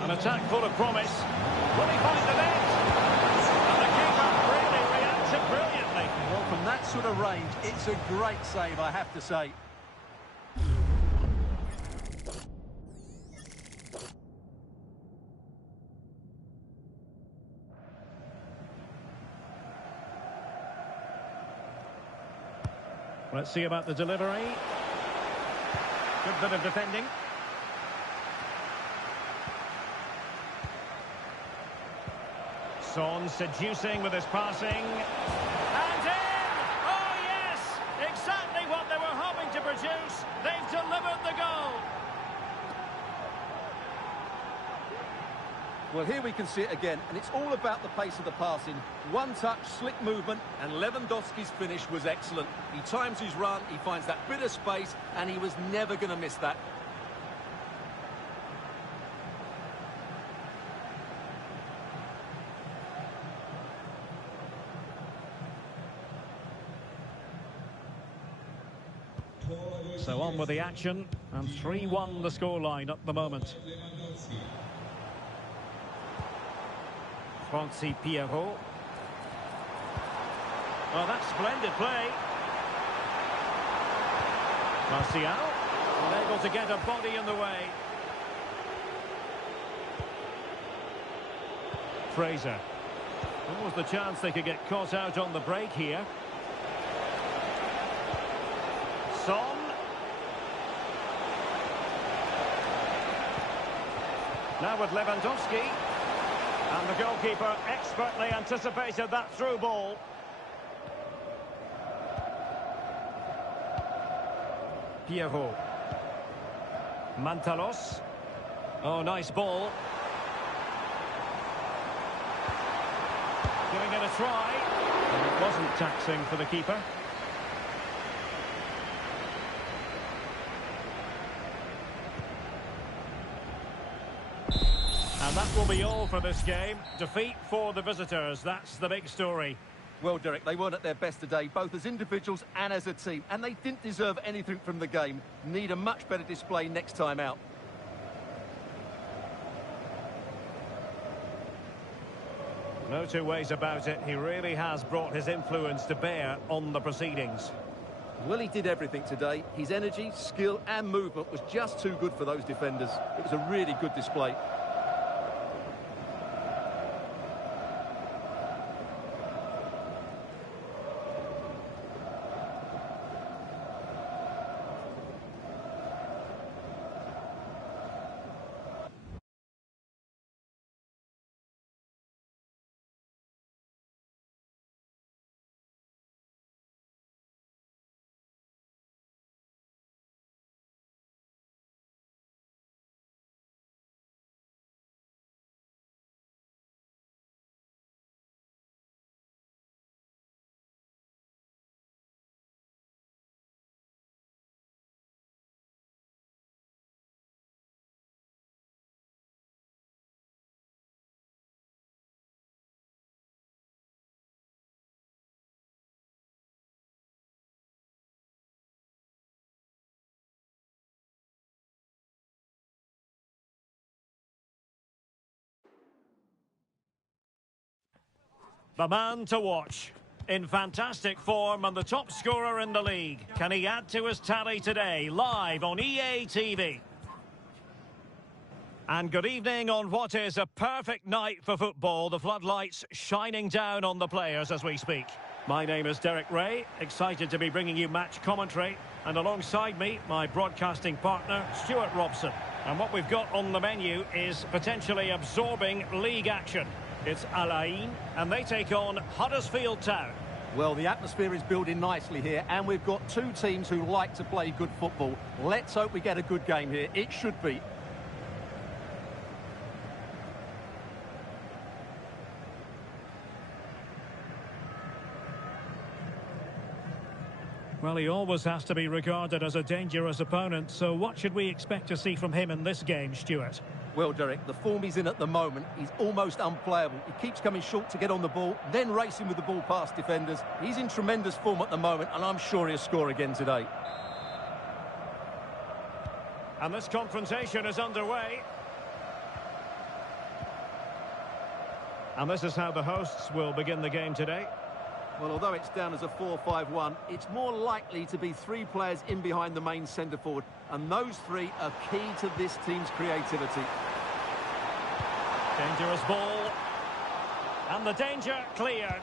An attack full of promise. Will he find the net? And the keeper really reacted brilliantly. Well, from that sort of range, it's a great save, I have to say. Let's see about the delivery. Good bit of defending. Son seducing with his passing. Well, here we can see it again, and it's all about the pace of the passing. One touch, slick movement, and Lewandowski's finish was excellent. He times his run, he finds that bit of space, and he was never going to miss that. So on with the action, and 3-1 the scoreline at the moment. Francis Pierrot. Oh, that's splendid play. Martial, unable to get a body in the way. Fraser. What was the chance they could get caught out on the break here? Son. Now with Lewandowski. And the goalkeeper expertly anticipated that through ball. Pierrot. Mantalos. Oh, nice ball. Giving it a try. And it wasn't taxing for the keeper. And that will be all for this game. Defeat for the visitors. That's the big story. Well, Derek, they weren't at their best today, both as individuals and as a team. And they didn't deserve anything from the game. Need a much better display next time out. No two ways about it. He really has brought his influence to bear on the proceedings. Well, he did everything today. His energy, skill and movement was just too good for those defenders. It was a really good display. The man to watch. In fantastic form and the top scorer in the league. Can he add to his tally today? Live on EA TV. And good evening on what is a perfect night for football. The floodlights shining down on the players as we speak. My name is Derek Ray, excited to be bringing you match commentary. And alongside me, my broadcasting partner, Stuart Robson. And what we've got on the menu is potentially absorbing league action. It's Al Ain, and they take on Huddersfield Town. Well, the atmosphere is building nicely here, and we've got two teams who like to play good football. Let's hope we get a good game here. It should be. Well, he always has to be regarded as a dangerous opponent, so what should we expect to see from him in this game, Stuart? Well, Derek, the form he's in at the moment, he's almost unplayable. He keeps coming short to get on the ball, then racing with the ball past defenders. He's in tremendous form at the moment, and I'm sure he'll score again today. And this confrontation is underway. And this is how the hosts will begin the game today. Well, although it's down as a 4-5-1, it's more likely to be three players in behind the main centre-forward, and those three are key to this team's creativity. Dangerous ball. And the danger cleared.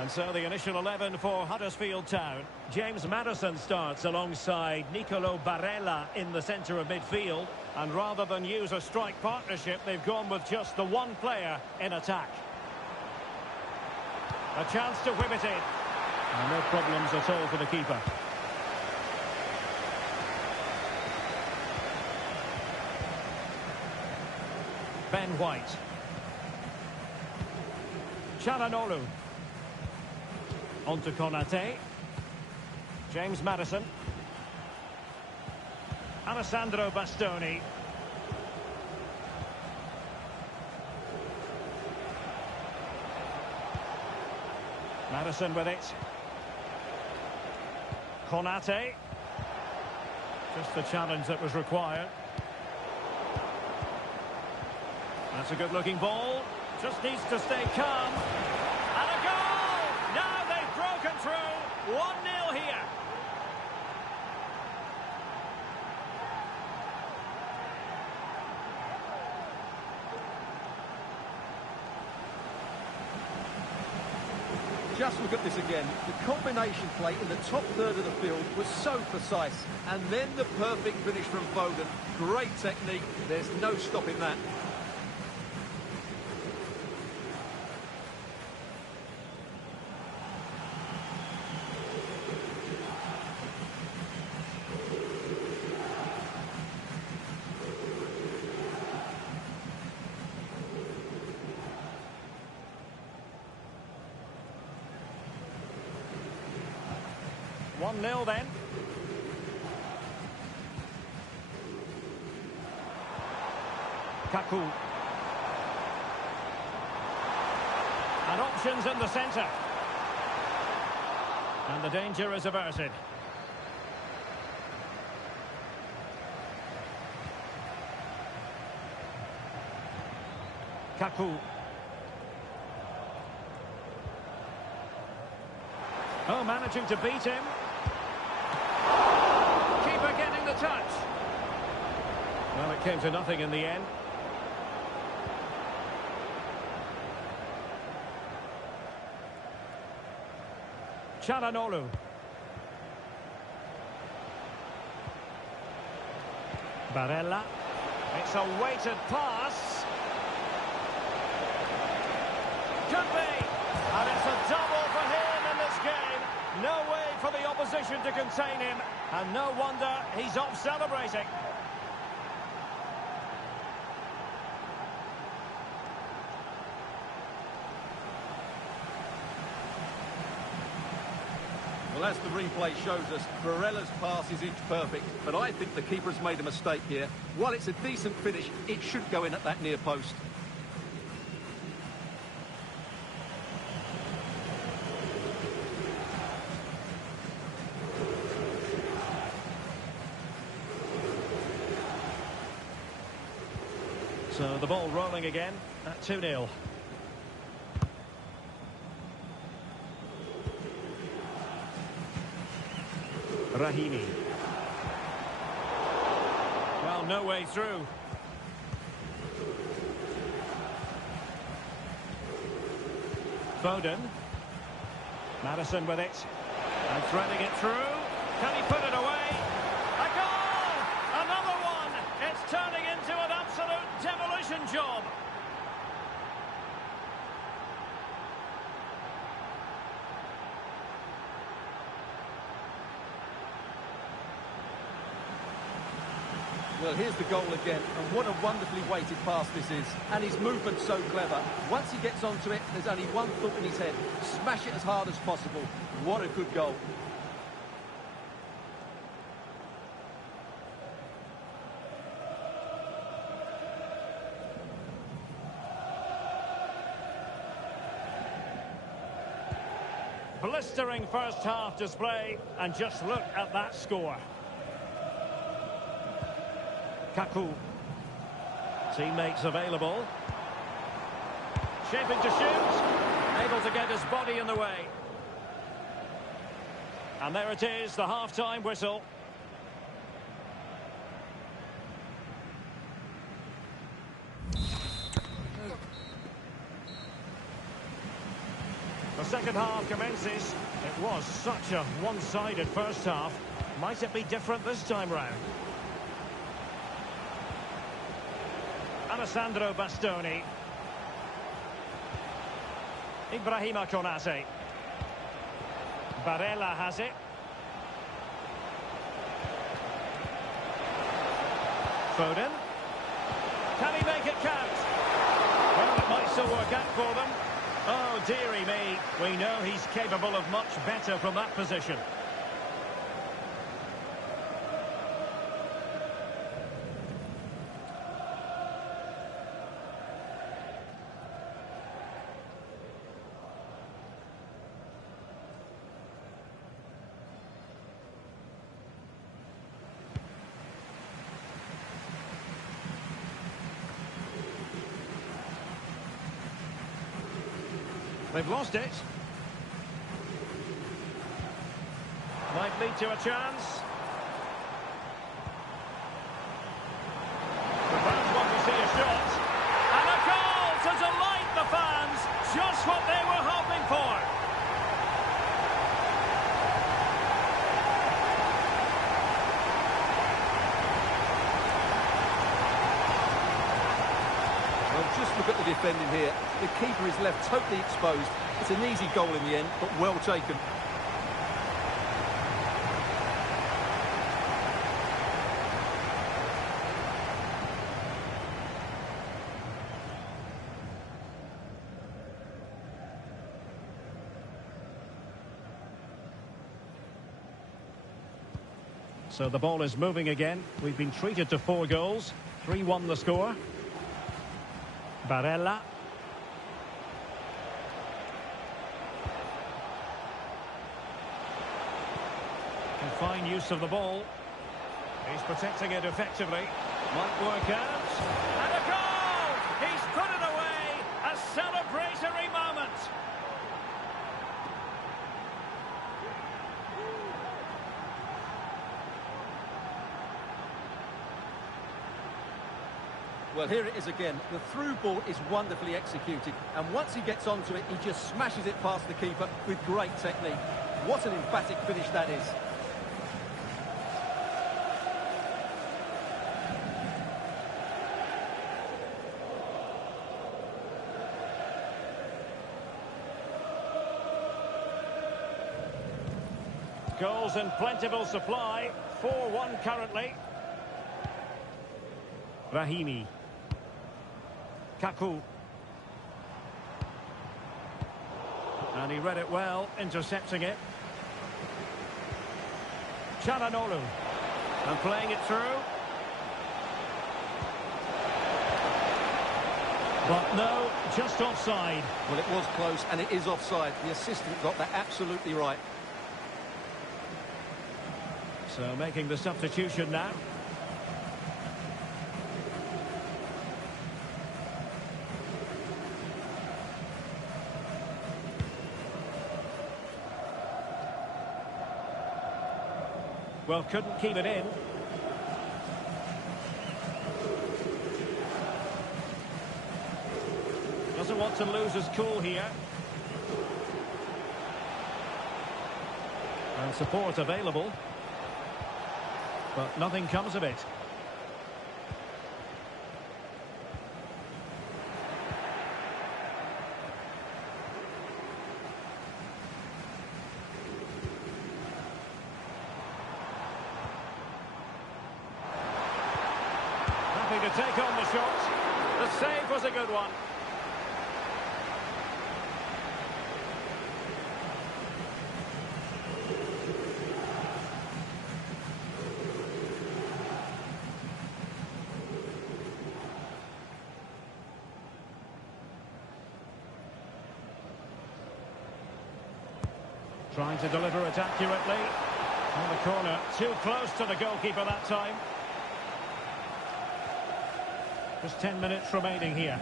And so the initial 11 for Huddersfield Town. James Maddison starts alongside Nicolo Barella in the centre of midfield. And rather than use a strike partnership, they've gone with just the one player in attack. A chance to whip it in. And no problems at all for the keeper. Ben White. Çalhanoğlu. On to Konate. James Maddison. Alessandro Bastoni. Maddison with it. Konate. Just the challenge that was required. That's a good-looking ball. Just needs to stay calm. And a goal! Now they've broken through. 1-0 here. Just look at this again. The combination play in the top third of the field was so precise. And then the perfect finish from Foden. Great technique. There's no stopping that. One 1-0 then. Kaku. And options in the centre. And the danger is averted. Kaku. Oh, managing to beat him. Keeper getting the touch. Well, it came to nothing in the end. Çalhanoğlu. Barella. It's a weighted pass. Could be. And it's a double for him in this game. No way for the opposition to contain him. And no wonder he's off celebrating. Well, as the replay shows us, Barella's pass is inch perfect, but I think the keeper's made a mistake here. While it's a decent finish, it should go in at that near post. So the ball rolling again at 2-0. Rahimi. Well, no way through. Foden. Maddison with it. And threading it through. Can he put it away? A goal! Another one! It's turning into an absolute demolition job. Well, here's the goal again, and what a wonderfully weighted pass this is. And his movement's so clever. Once he gets onto it, there's only one thought in his head. Smash it as hard as possible. What a good goal. Blistering first half display, and just look at that score. Kaku. Teammates available. Shaping to shoot. Able to get his body in the way. And there it is, the half-time whistle. The second half commences. It was such a one-sided first half. Might it be different this time round? Alessandro Bastoni. Ibrahima Konate. Barella has it. Foden. Can he make it count? This'll work out for them. Oh, dearie me. We know he's capable of much better from that position. They've lost it. Might lead to a chance. The fans want to see a shot. And a goal to delight the fans. Just what they were hoping for. Well, just look at the defending here. The keeper is left totally exposed. It's an easy goal in the end, but well taken. So the ball is moving again. We've been treated to 4 goals. 3-1 the score. Barella. Can find use of the ball. He's protecting it effectively. Might work out. And a goal! He's put it away! A celebratory moment! Well, here it is again. The through ball is wonderfully executed. And once he gets onto it, he just smashes it past the keeper with great technique. What an emphatic finish that is. Goals in plentiful supply. 4-1 currently. Rahimi. Kaku. And he read it well, intercepting it. Çalhanoğlu. And playing it through. But no, just offside. Well, it was close, and it is offside. The assistant got that absolutely right. So making the substitution now. Well, couldn't keep it in. Doesn't want to lose his cool here. And support available. But nothing comes of it. Happy to take on the shot. The save was a good one. Trying to deliver it accurately. On the corner, too close to the goalkeeper that time. Just 10 minutes remaining here.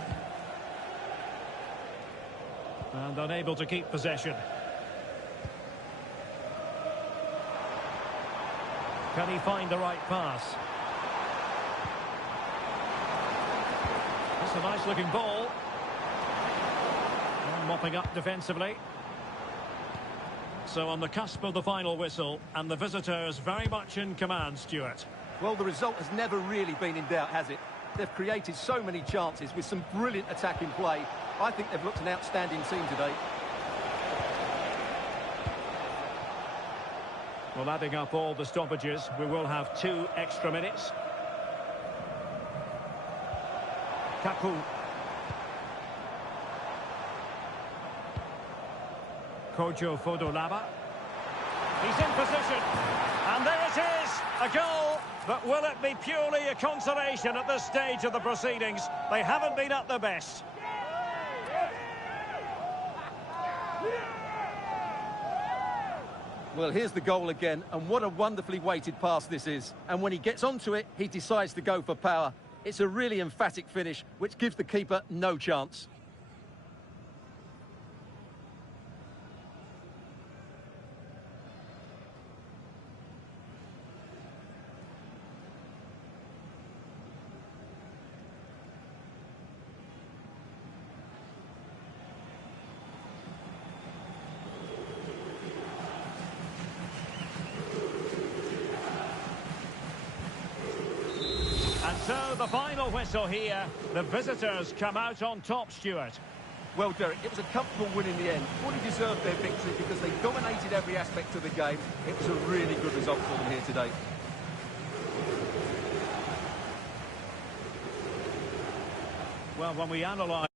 And unable to keep possession. Can he find the right pass? That's a nice looking ball. And mopping up defensively. So on the cusp of the final whistle, and the visitors very much in command, Stuart. Well, the result has never really been in doubt, has it? They've created so many chances with some brilliant attacking play. I think they've looked an outstanding team today. Well, adding up all the stoppages, we will have 2 extra minutes. Kaku. Kojo Fodolaba. He's in position. And there it is, a goal. But will it be purely a consolation at this stage of the proceedings? They haven't been at their best. Well, here's the goal again, and what a wonderfully weighted pass this is. And when he gets onto it, he decides to go for power. It's a really emphatic finish, which gives the keeper no chance. And so the final whistle here. The visitors come out on top, Stuart. Well, Derek, it was a comfortable win in the end. Fully deserved their victory because they dominated every aspect of the game. It was a really good result for them here today. Well, when we analyse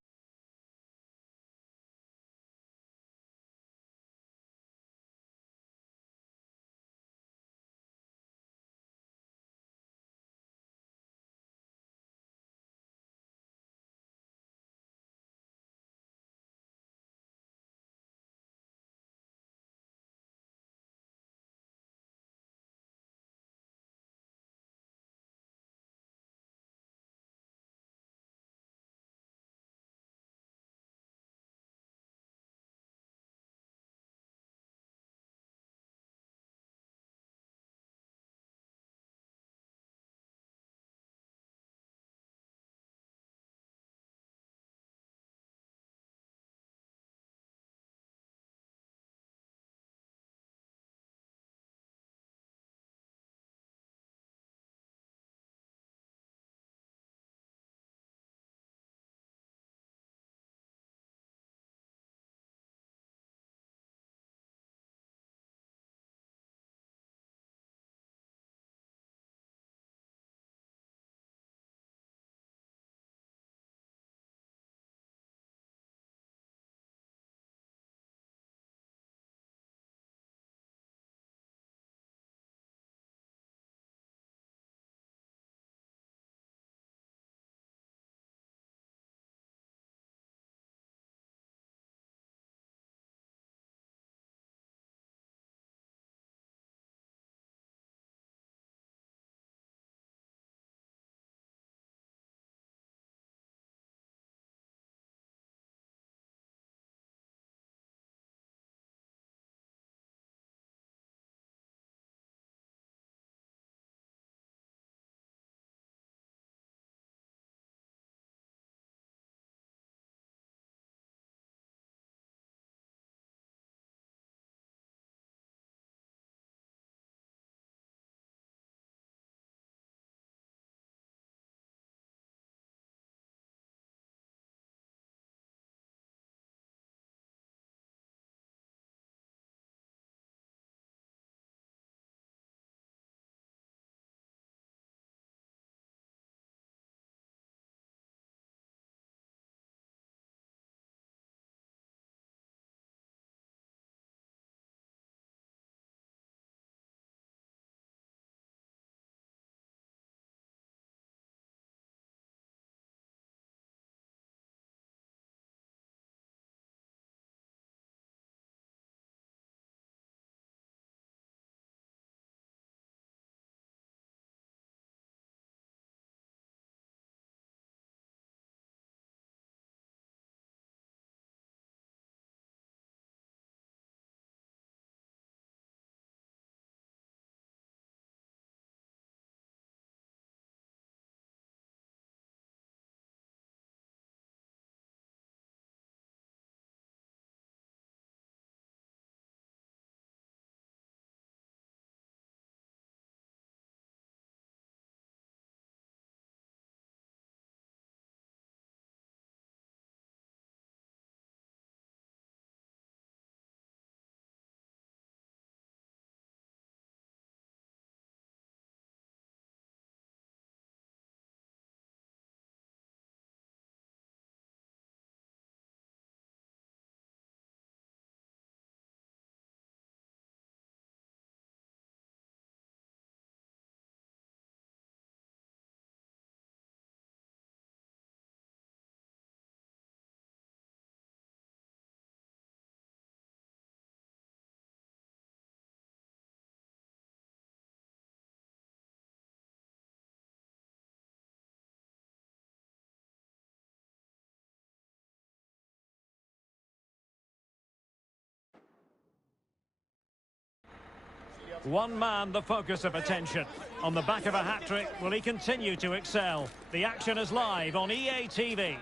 One man the focus of attention. On the back of a hat-trick, will he continue to excel? The action is live on EA TV.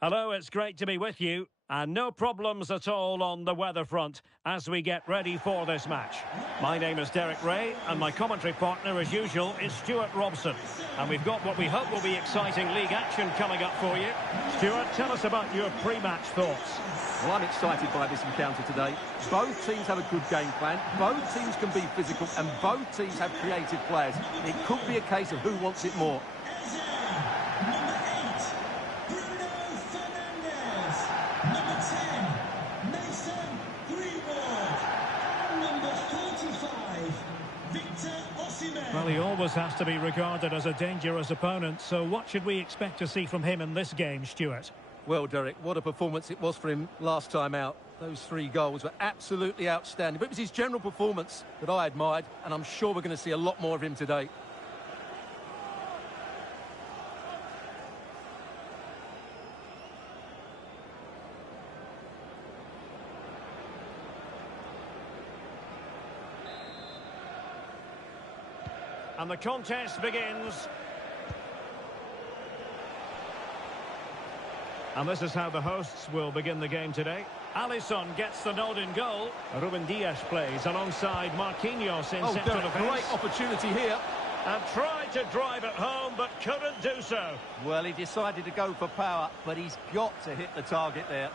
Hello, it's great to be with you. And no problems at all on the weather front as we get ready for this match. My name is Derek Ray, and my commentary partner, as usual, is Stuart Robson. And we've got what we hope will be exciting league action coming up for you. Stuart, tell us about your pre-match thoughts. Well, I'm excited by this encounter today. Both teams have a good game plan, both teams can be physical, and both teams have creative players. It could be a case of who wants it more. Well, he always has to be regarded as a dangerous opponent, so what should we expect to see from him in this game, Stuart? Well, Derek, what a performance it was for him last time out. Those 3 goals were absolutely outstanding. But it was his general performance that I admired, and I'm sure we're going to see a lot more of him today. And the contest begins. And this is how the hosts will begin the game today. Alisson gets the nod in goal. Ruben Dias plays alongside Marquinhos in central defence. Great opportunity here. And tried to drive it home, but couldn't do so. Well, he decided to go for power, but he's got to hit the target there.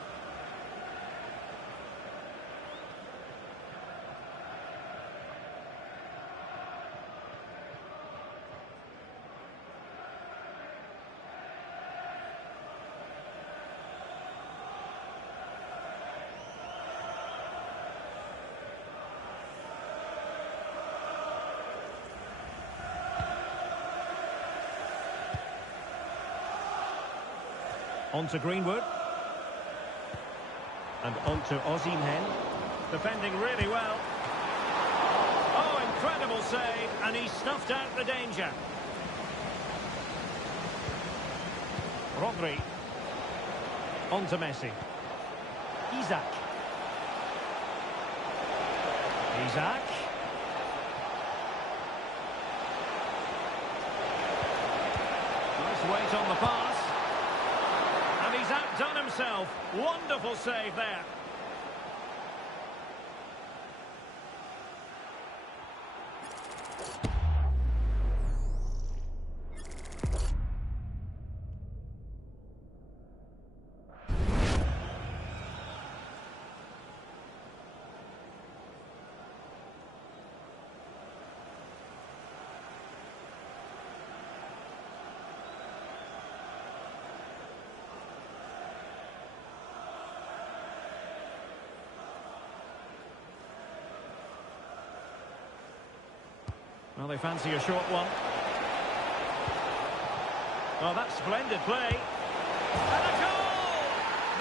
On to Greenwood. And on to Osimhen. Defending really well. Oh, incredible save. And he snuffed out the danger. Rodri. On to Messi. Isaac. Isaac. Nice weight on the pass. He's outdone himself. Wonderful save there. Well, they fancy a short one. Oh, that's splendid play. And a goal!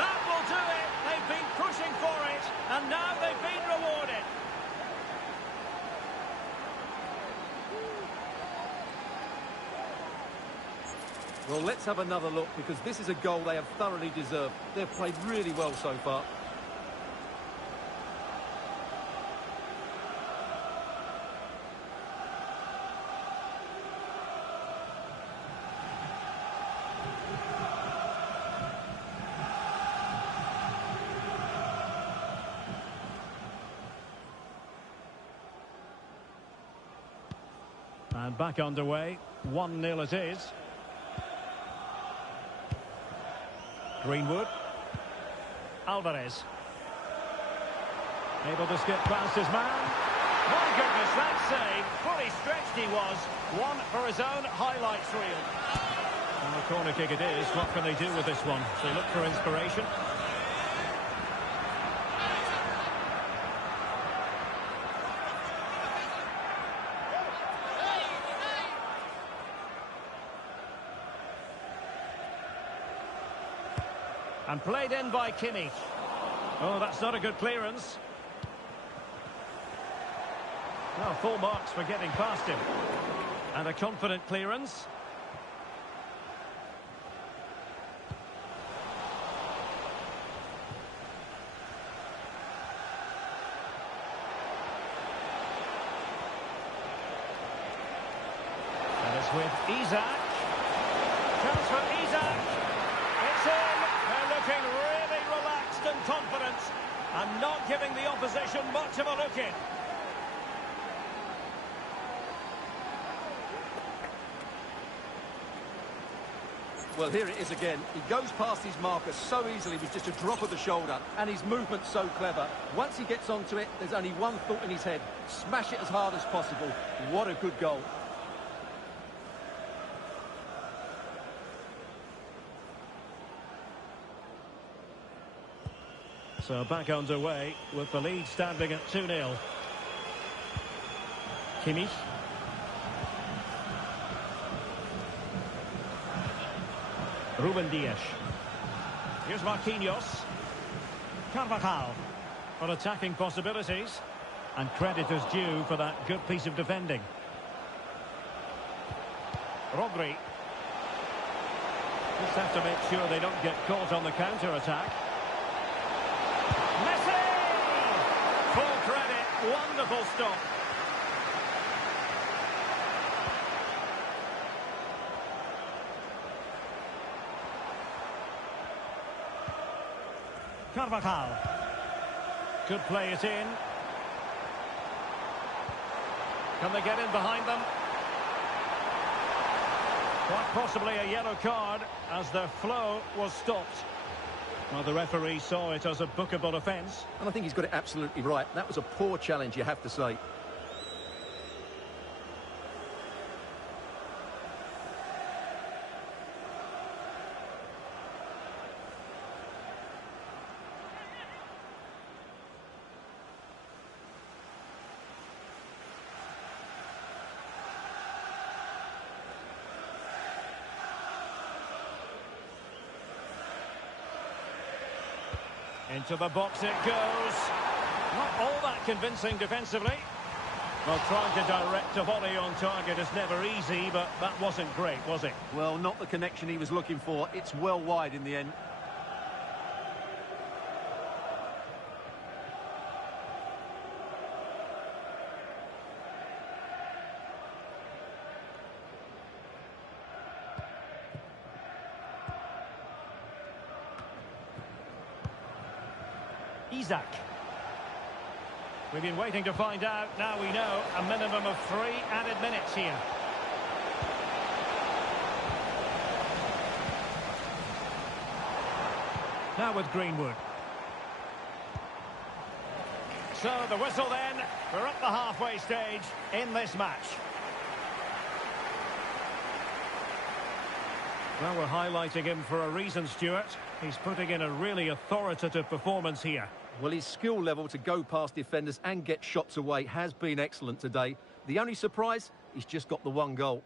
That will do it. They've been pushing for it, and now they've been rewarded. Well, let's have another look, because this is a goal they have thoroughly deserved. They've played really well so far. And back underway. 1-0 it is. Greenwood. Alvarez. Able to skip past his man. My goodness, that save. Fully stretched he was. One for his own highlights reel. And the corner kick it is. What can they do with this one? They look for inspiration. And played in by Kimmich. Oh, that's not a good clearance. Well, full marks for getting past him. And a confident clearance. Isak. Chance for Isak. It's in. They're looking really relaxed and confident and not giving the opposition much of a look in. Well, here it is again. He goes past his marker so easily with just a drop of the shoulder, and his movement's so clever. Once he gets onto it, there's only one thought in his head: smash it as hard as possible. What a good goal. So back underway with the lead standing at 2-0. Kimmich. Ruben Dias. Here's Marquinhos. Carvajal. For attacking possibilities. And credit is due for that good piece of defending. Rodri. Just have to make sure they don't get caught on the counter-attack. Messi! Full credit. Wonderful stop. Carvajal. Could play it in. Can they get in behind them? Quite possibly a yellow card as their flow was stopped. Well, the referee saw it as a bookable offence. And I think he's got it absolutely right. That was a poor challenge, you have to say. Into the box it goes. Not all that convincing defensively. Well, trying to direct a volley on target is never easy, but that wasn't great, was it? Well, not the connection he was looking for. It's well wide in the end. Isak. We've been waiting to find out. Now we know a minimum of 3 added minutes here. Now with Greenwood. So the whistle then. We're at the halfway stage in this match. Well, we're highlighting him for a reason, Stuart. He's putting in a really authoritative performance here. Well, his skill level to go past defenders and get shots away has been excellent today. The only surprise, he's just got the one goal.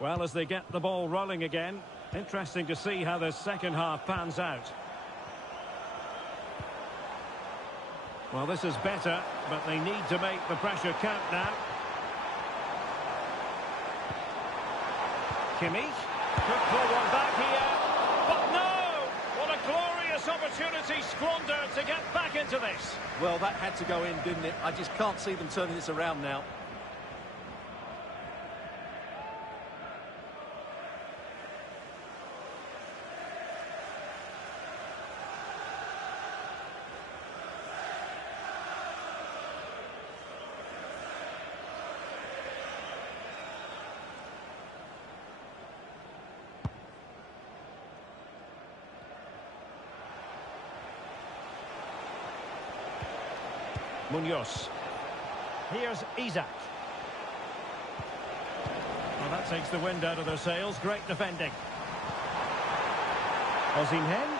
Well, as they get the ball rolling again, interesting to see how the second half pans out. Well, this is better, but they need to make the pressure count now. Kimmich could pull one back here, but no! What a glorious opportunity squandered to get back into this. Well, that had to go in, didn't it? I just can't see them turning this around now. Munoz. Here's Isak. Well, that takes the wind out of their sails. Great defending. Osimhen.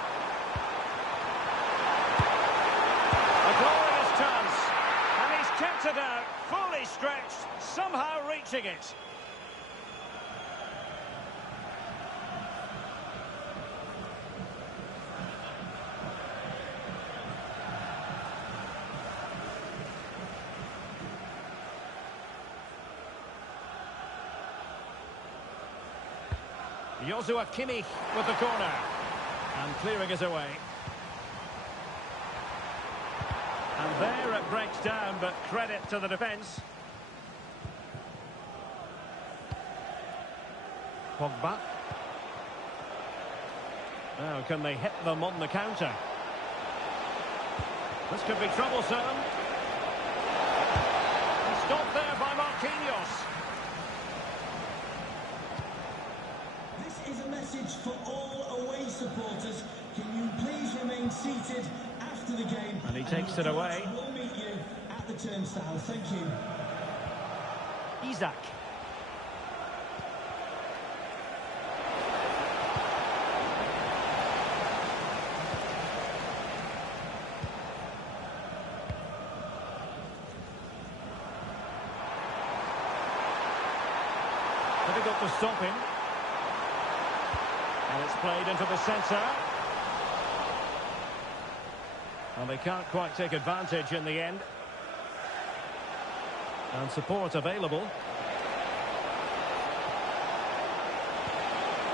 A glorious chance. And he's kept it out. Fully stretched. Somehow reaching it. Joshua Kimmich with the corner. And clearing it away. And there it breaks down, but credit to the defence. Pogba. Now, can they hit them on the counter? This could be troublesome. Stopped there by Marquinhos. This is a message for all away supporters. Can you please remain seated after the game? And he takes it away. We'll meet you at the turnstile. Thank you. Isaac. Difficult to stop him. And it's played into the centre. And they can't quite take advantage in the end. And support available.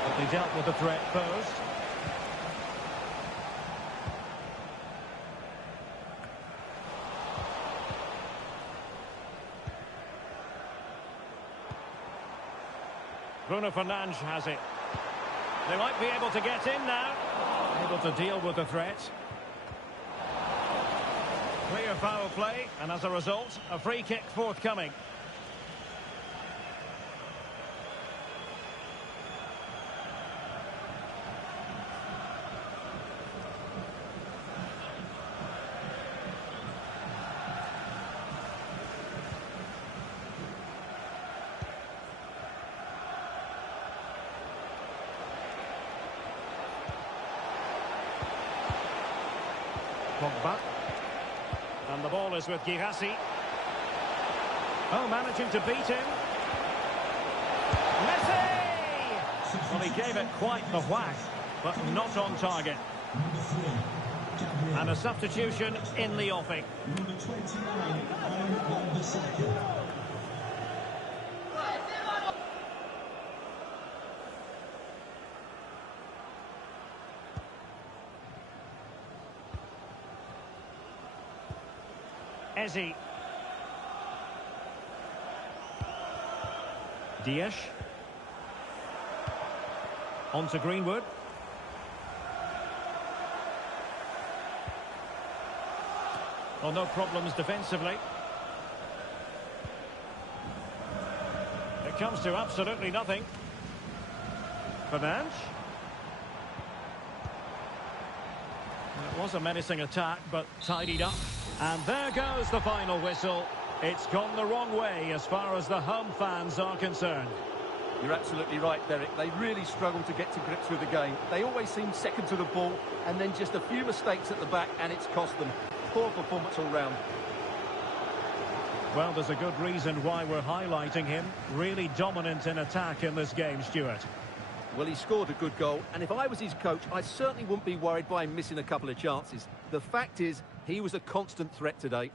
But they dealt with the threat posed. Bruno Fernandes has it. They might be able to get in now. Able to deal with the threat. Clear foul play, and as a result, a free kick forthcoming. Pogba. And the ball is with Girassi. Oh, managing to beat him. Messi! Well, he gave it quite the whack, but not on target. And a substitution in the offing. Number 29, Wan-Bissaka. Eze. Dias. On to Greenwood. Well, no problems defensively. It comes to absolutely nothing. Fernandes. It was a menacing attack, but tidied up. And there goes the final whistle. It's gone the wrong way as far as the home fans are concerned. You're absolutely right, Derek. They really struggled to get to grips with the game. They always seem second to the ball, and then just a few mistakes at the back, and it's cost them. Poor performance all round. Well, there's a good reason why we're highlighting him. Really dominant in attack in this game, Stuart. Well, he scored a good goal, and if I was his coach, I certainly wouldn't be worried by him missing a couple of chances. The fact is, he was a constant threat today.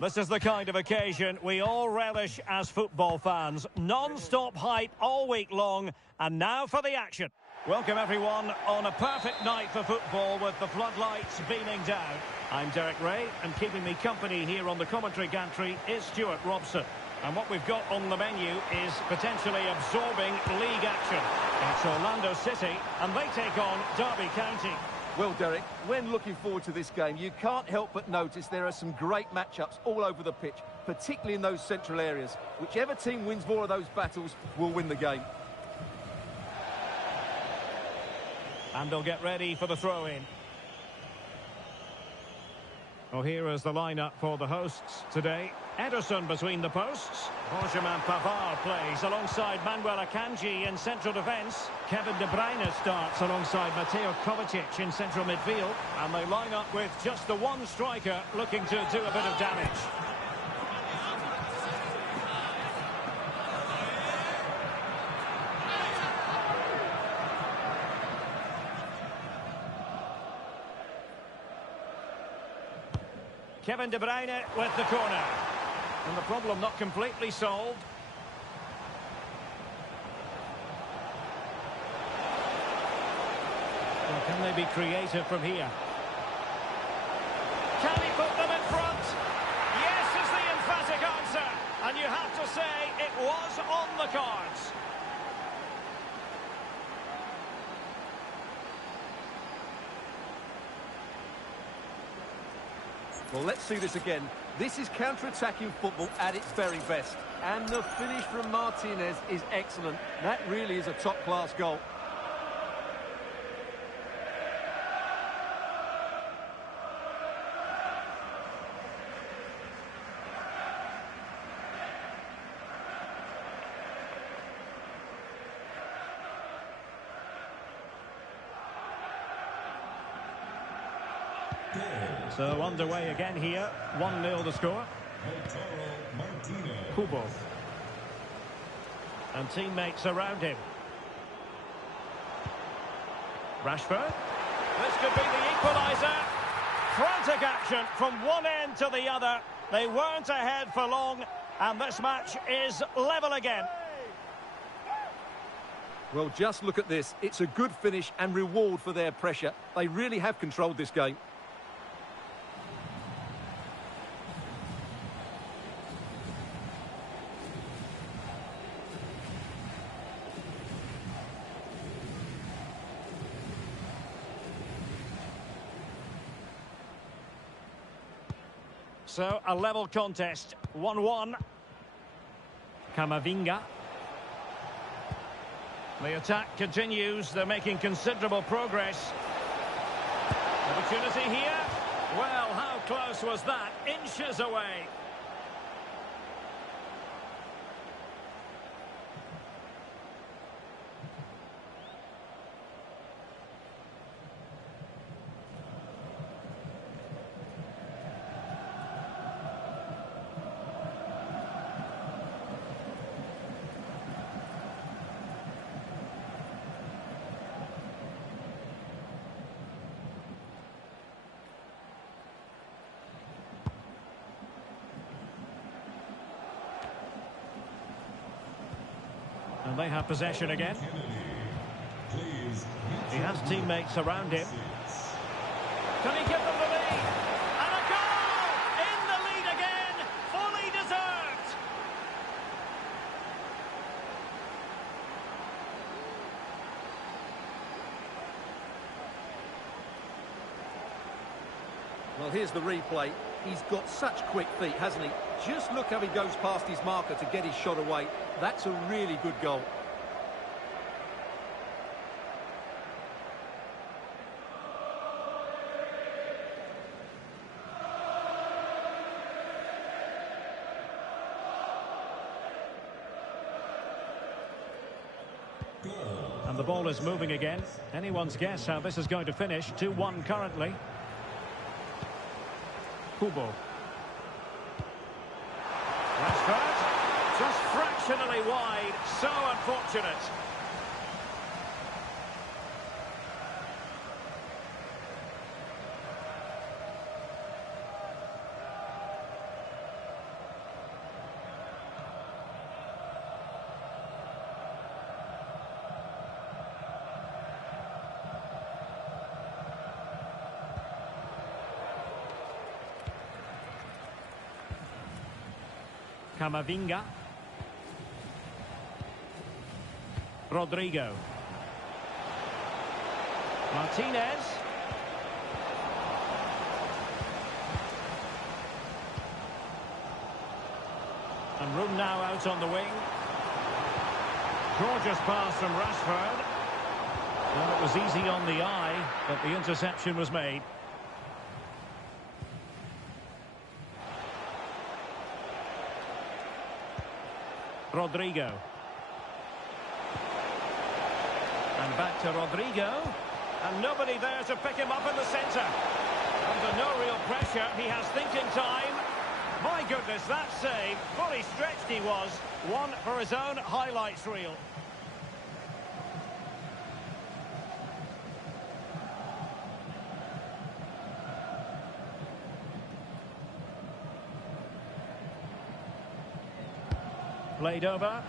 This is the kind of occasion we all relish as football fans. Non-stop hype all week long, and now for the action. Welcome everyone on a perfect night for football with the floodlights beaming down. I'm Derek Ray, and keeping me company here on the commentary gantry is Stuart Robson. And what we've got on the menu is potentially absorbing league action. It's Orlando City, and they take on Derby County. Well, Derek, when looking forward to this game, you can't help but notice there are some great matchups all over the pitch, particularly in those central areas. Whichever team wins more of those battles will win the game. And they'll get ready for the throw-in. Well, here is the lineup for the hosts today. Ederson between the posts. Benjamin Pavard plays alongside Manuel Akanji in central defence. Kevin De Bruyne starts alongside Mateo Kovacic in central midfield. And they line up with just the one striker looking to do a bit of damage. Kevin De Bruyne with the corner. And the problem not completely solved. Well, can they be creative from here? Can he put them in front? Yes is the emphatic answer. And you have to say it was on the cards. Well, let's see this again. This is counter-attacking football at its very best. And the finish from Martinez is excellent. That really is a top-class goal. So underway again here. 1-0 the score. Kubo. And teammates around him. Rashford. This could be the equaliser. Frantic action from one end to the other. They weren't ahead for long, and this match is level again. Well, just look at this. It's a good finish and reward for their pressure. They really have controlled this game. So, a level contest, 1-1. Camavinga. The attack continues, they're making considerable progress. Opportunity here. Well, how close was that? Inches away. And they have possession again. He has teammates around him. Can he give them the lead? And a goal! In the lead again! Fully deserved! Well, here's the replay. He's got such quick feet, hasn't he? Just look how he goes past his marker to get his shot away. That's a really good goal. And the ball is moving again. Anyone's guess how this is going to finish. 2-1 currently. Kubo. Rashford, just fractionally wide, so unfortunate. Camavinga. Rodrigo. Martinez. And room now out on the wing. Gorgeous pass from Rashford. Well, it was easy on the eye, but the interception was made. Rodrigo. And back to Rodrigo. And nobody there to pick him up in the centre. Under no real pressure, he has thinking time. My goodness, that save. Fully stretched he was. One for his own highlights reel. Played over.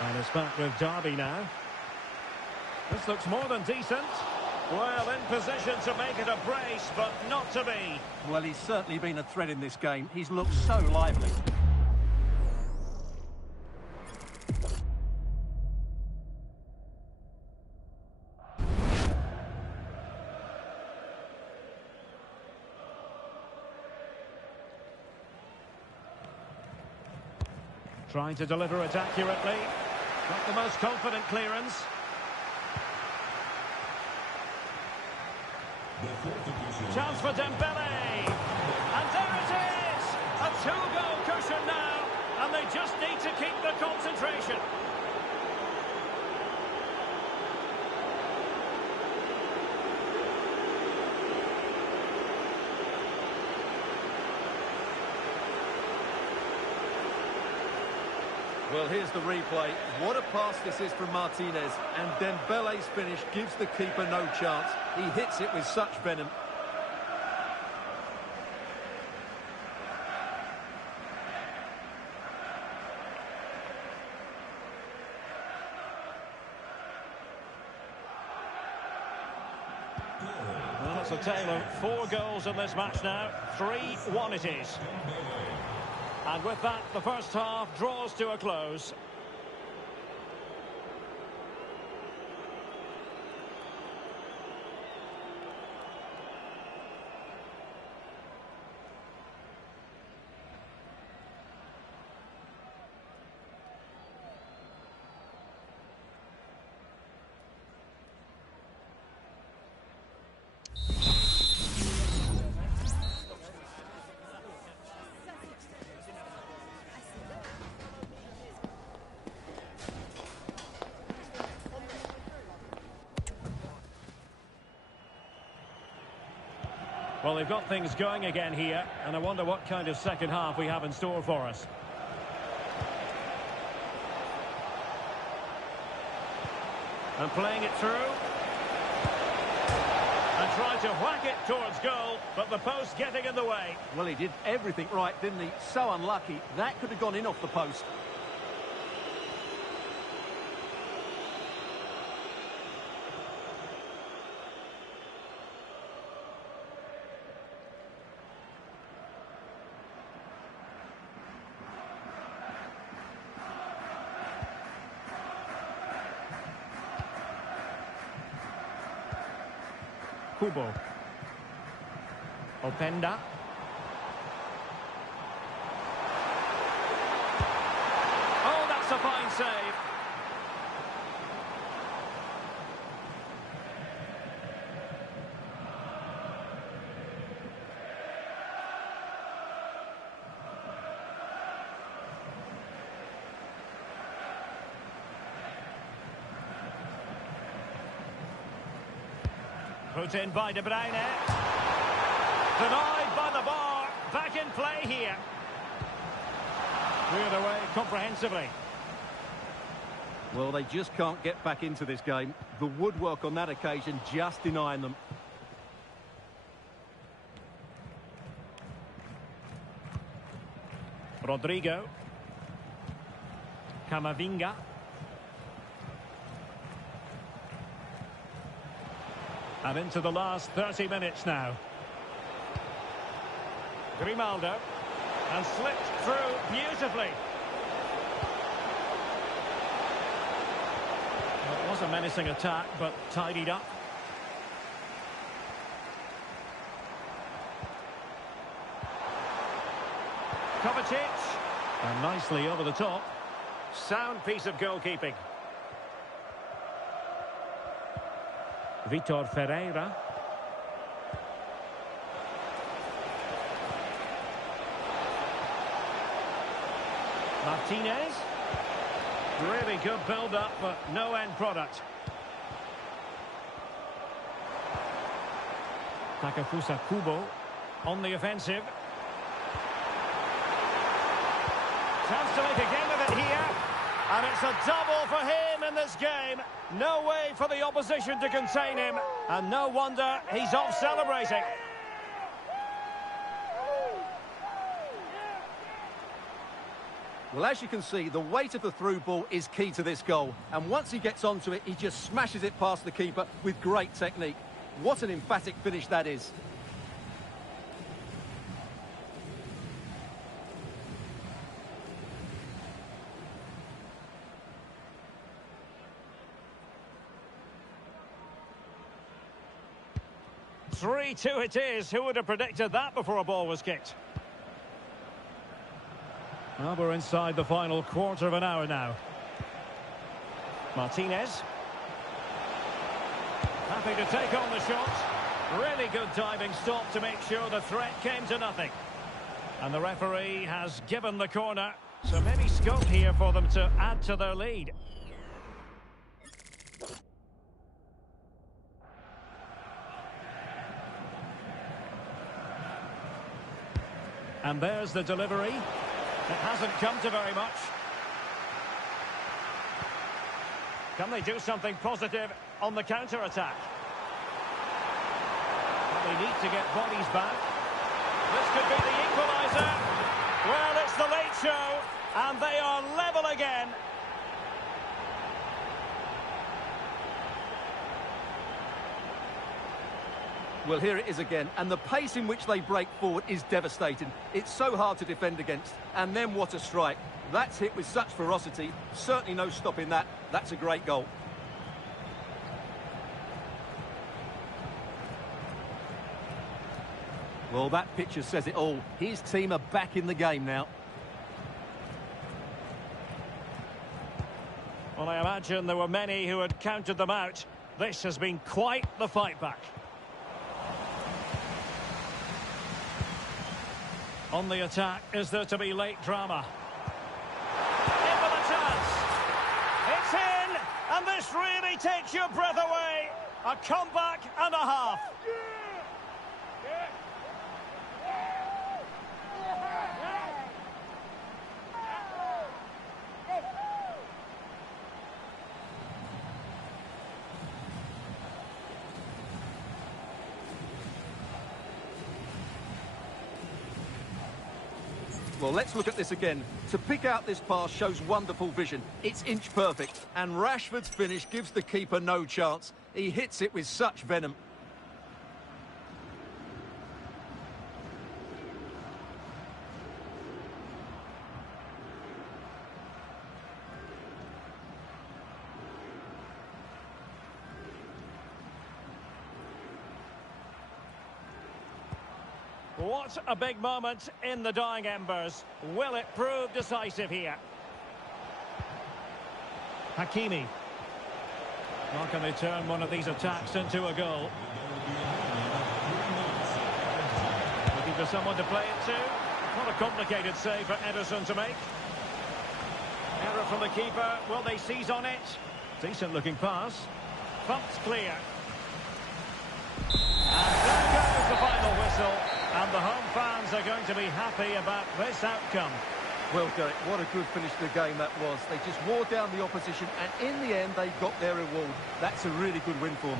And it's back with Derby now. This looks more than decent. Well, in position to make it a brace, but not to be. Well, he's certainly been a threat in this game. He's looked so lively. Trying to deliver it accurately. Not the most confident clearance. Chance for Dembele. And there it is! A two-goal cushion now. And they just need to keep the concentration. Well, here's the replay. What a pass this is from Martinez. And Dembele's finish gives the keeper no chance. He hits it with such venom. Well, it's a tale of 4 goals in this match now. 3-1 it is. And with that, the first half draws to a close. Well, they've got things going again here, and I wonder what kind of second half we have in store for us. And playing it through. And trying to whack it towards goal, but the post getting in the way. Well, he did everything right, didn't he? So unlucky. That could have gone in off the post. Kubo. Openda. Oh, that's a fine save. Put in by De Bruyne. Denied by the bar. Back in play here. Cleared away comprehensively. Well, they just can't get back into this game. The woodwork on that occasion just denying them. Rodrigo. Camavinga. And into the last 30 minutes now. Grimaldo. And slipped through beautifully. Well, it was a menacing attack, but tidied up. Kovacic. And nicely over the top. Sound piece of goalkeeping. Vitor Ferreira. Martinez. Really good build-up, but no end product. Takefusa Kubo on the offensive. Chance to make a game of it here. And it's a double for him in this game. No way for the opposition to contain him. And no wonder he's off celebrating. Well, as you can see, the weight of the through ball is key to this goal. And once he gets onto it, he just smashes it past the keeper with great technique. What an emphatic finish that is. Three-two it is. Who would have predicted that before a ball was kicked? Well, we're inside the final quarter of an hour now. Martinez. Happy to take on the shot. Really good diving stop to make sure the threat came to nothing. And the referee has given the corner. So maybe scope here for them to add to their lead. And there's the delivery. It hasn't come to very much. Can they do something positive on the counter-attack? They need to get bodies back. This could be the equaliser. Well, it's the late show, and they are level again. Well, here it is again, and the pace in which they break forward is devastating. It's so hard to defend against, and then what a strike. That's hit with such ferocity, certainly no stopping that. That's a great goal. Well, that picture says it all. His team are back in the game now. Well, I imagine there were many who had counted them out. This has been quite the fight back. On the attack, is there to be late drama? In for the chance. It's in, and this really takes your breath away. A comeback and a half. Well, let's look at this again. To pick out this pass shows wonderful vision. It's inch perfect, and Rashford's finish gives the keeper no chance. He hits it with such venom. What a big moment in the dying embers. Will it prove decisive here? Hakimi. How can they turn one of these attacks into a goal? Looking for someone to play it to. Not a complicated save for Ederson to make. Error from the keeper. Will they seize on it? Decent looking pass. Bumped clear. And there goes the final whistle. And the home fans are going to be happy about this outcome. Well, Derek, what a good finish to the game that was. They just wore down the opposition, and in the end, they got their reward. That's a really good win for them.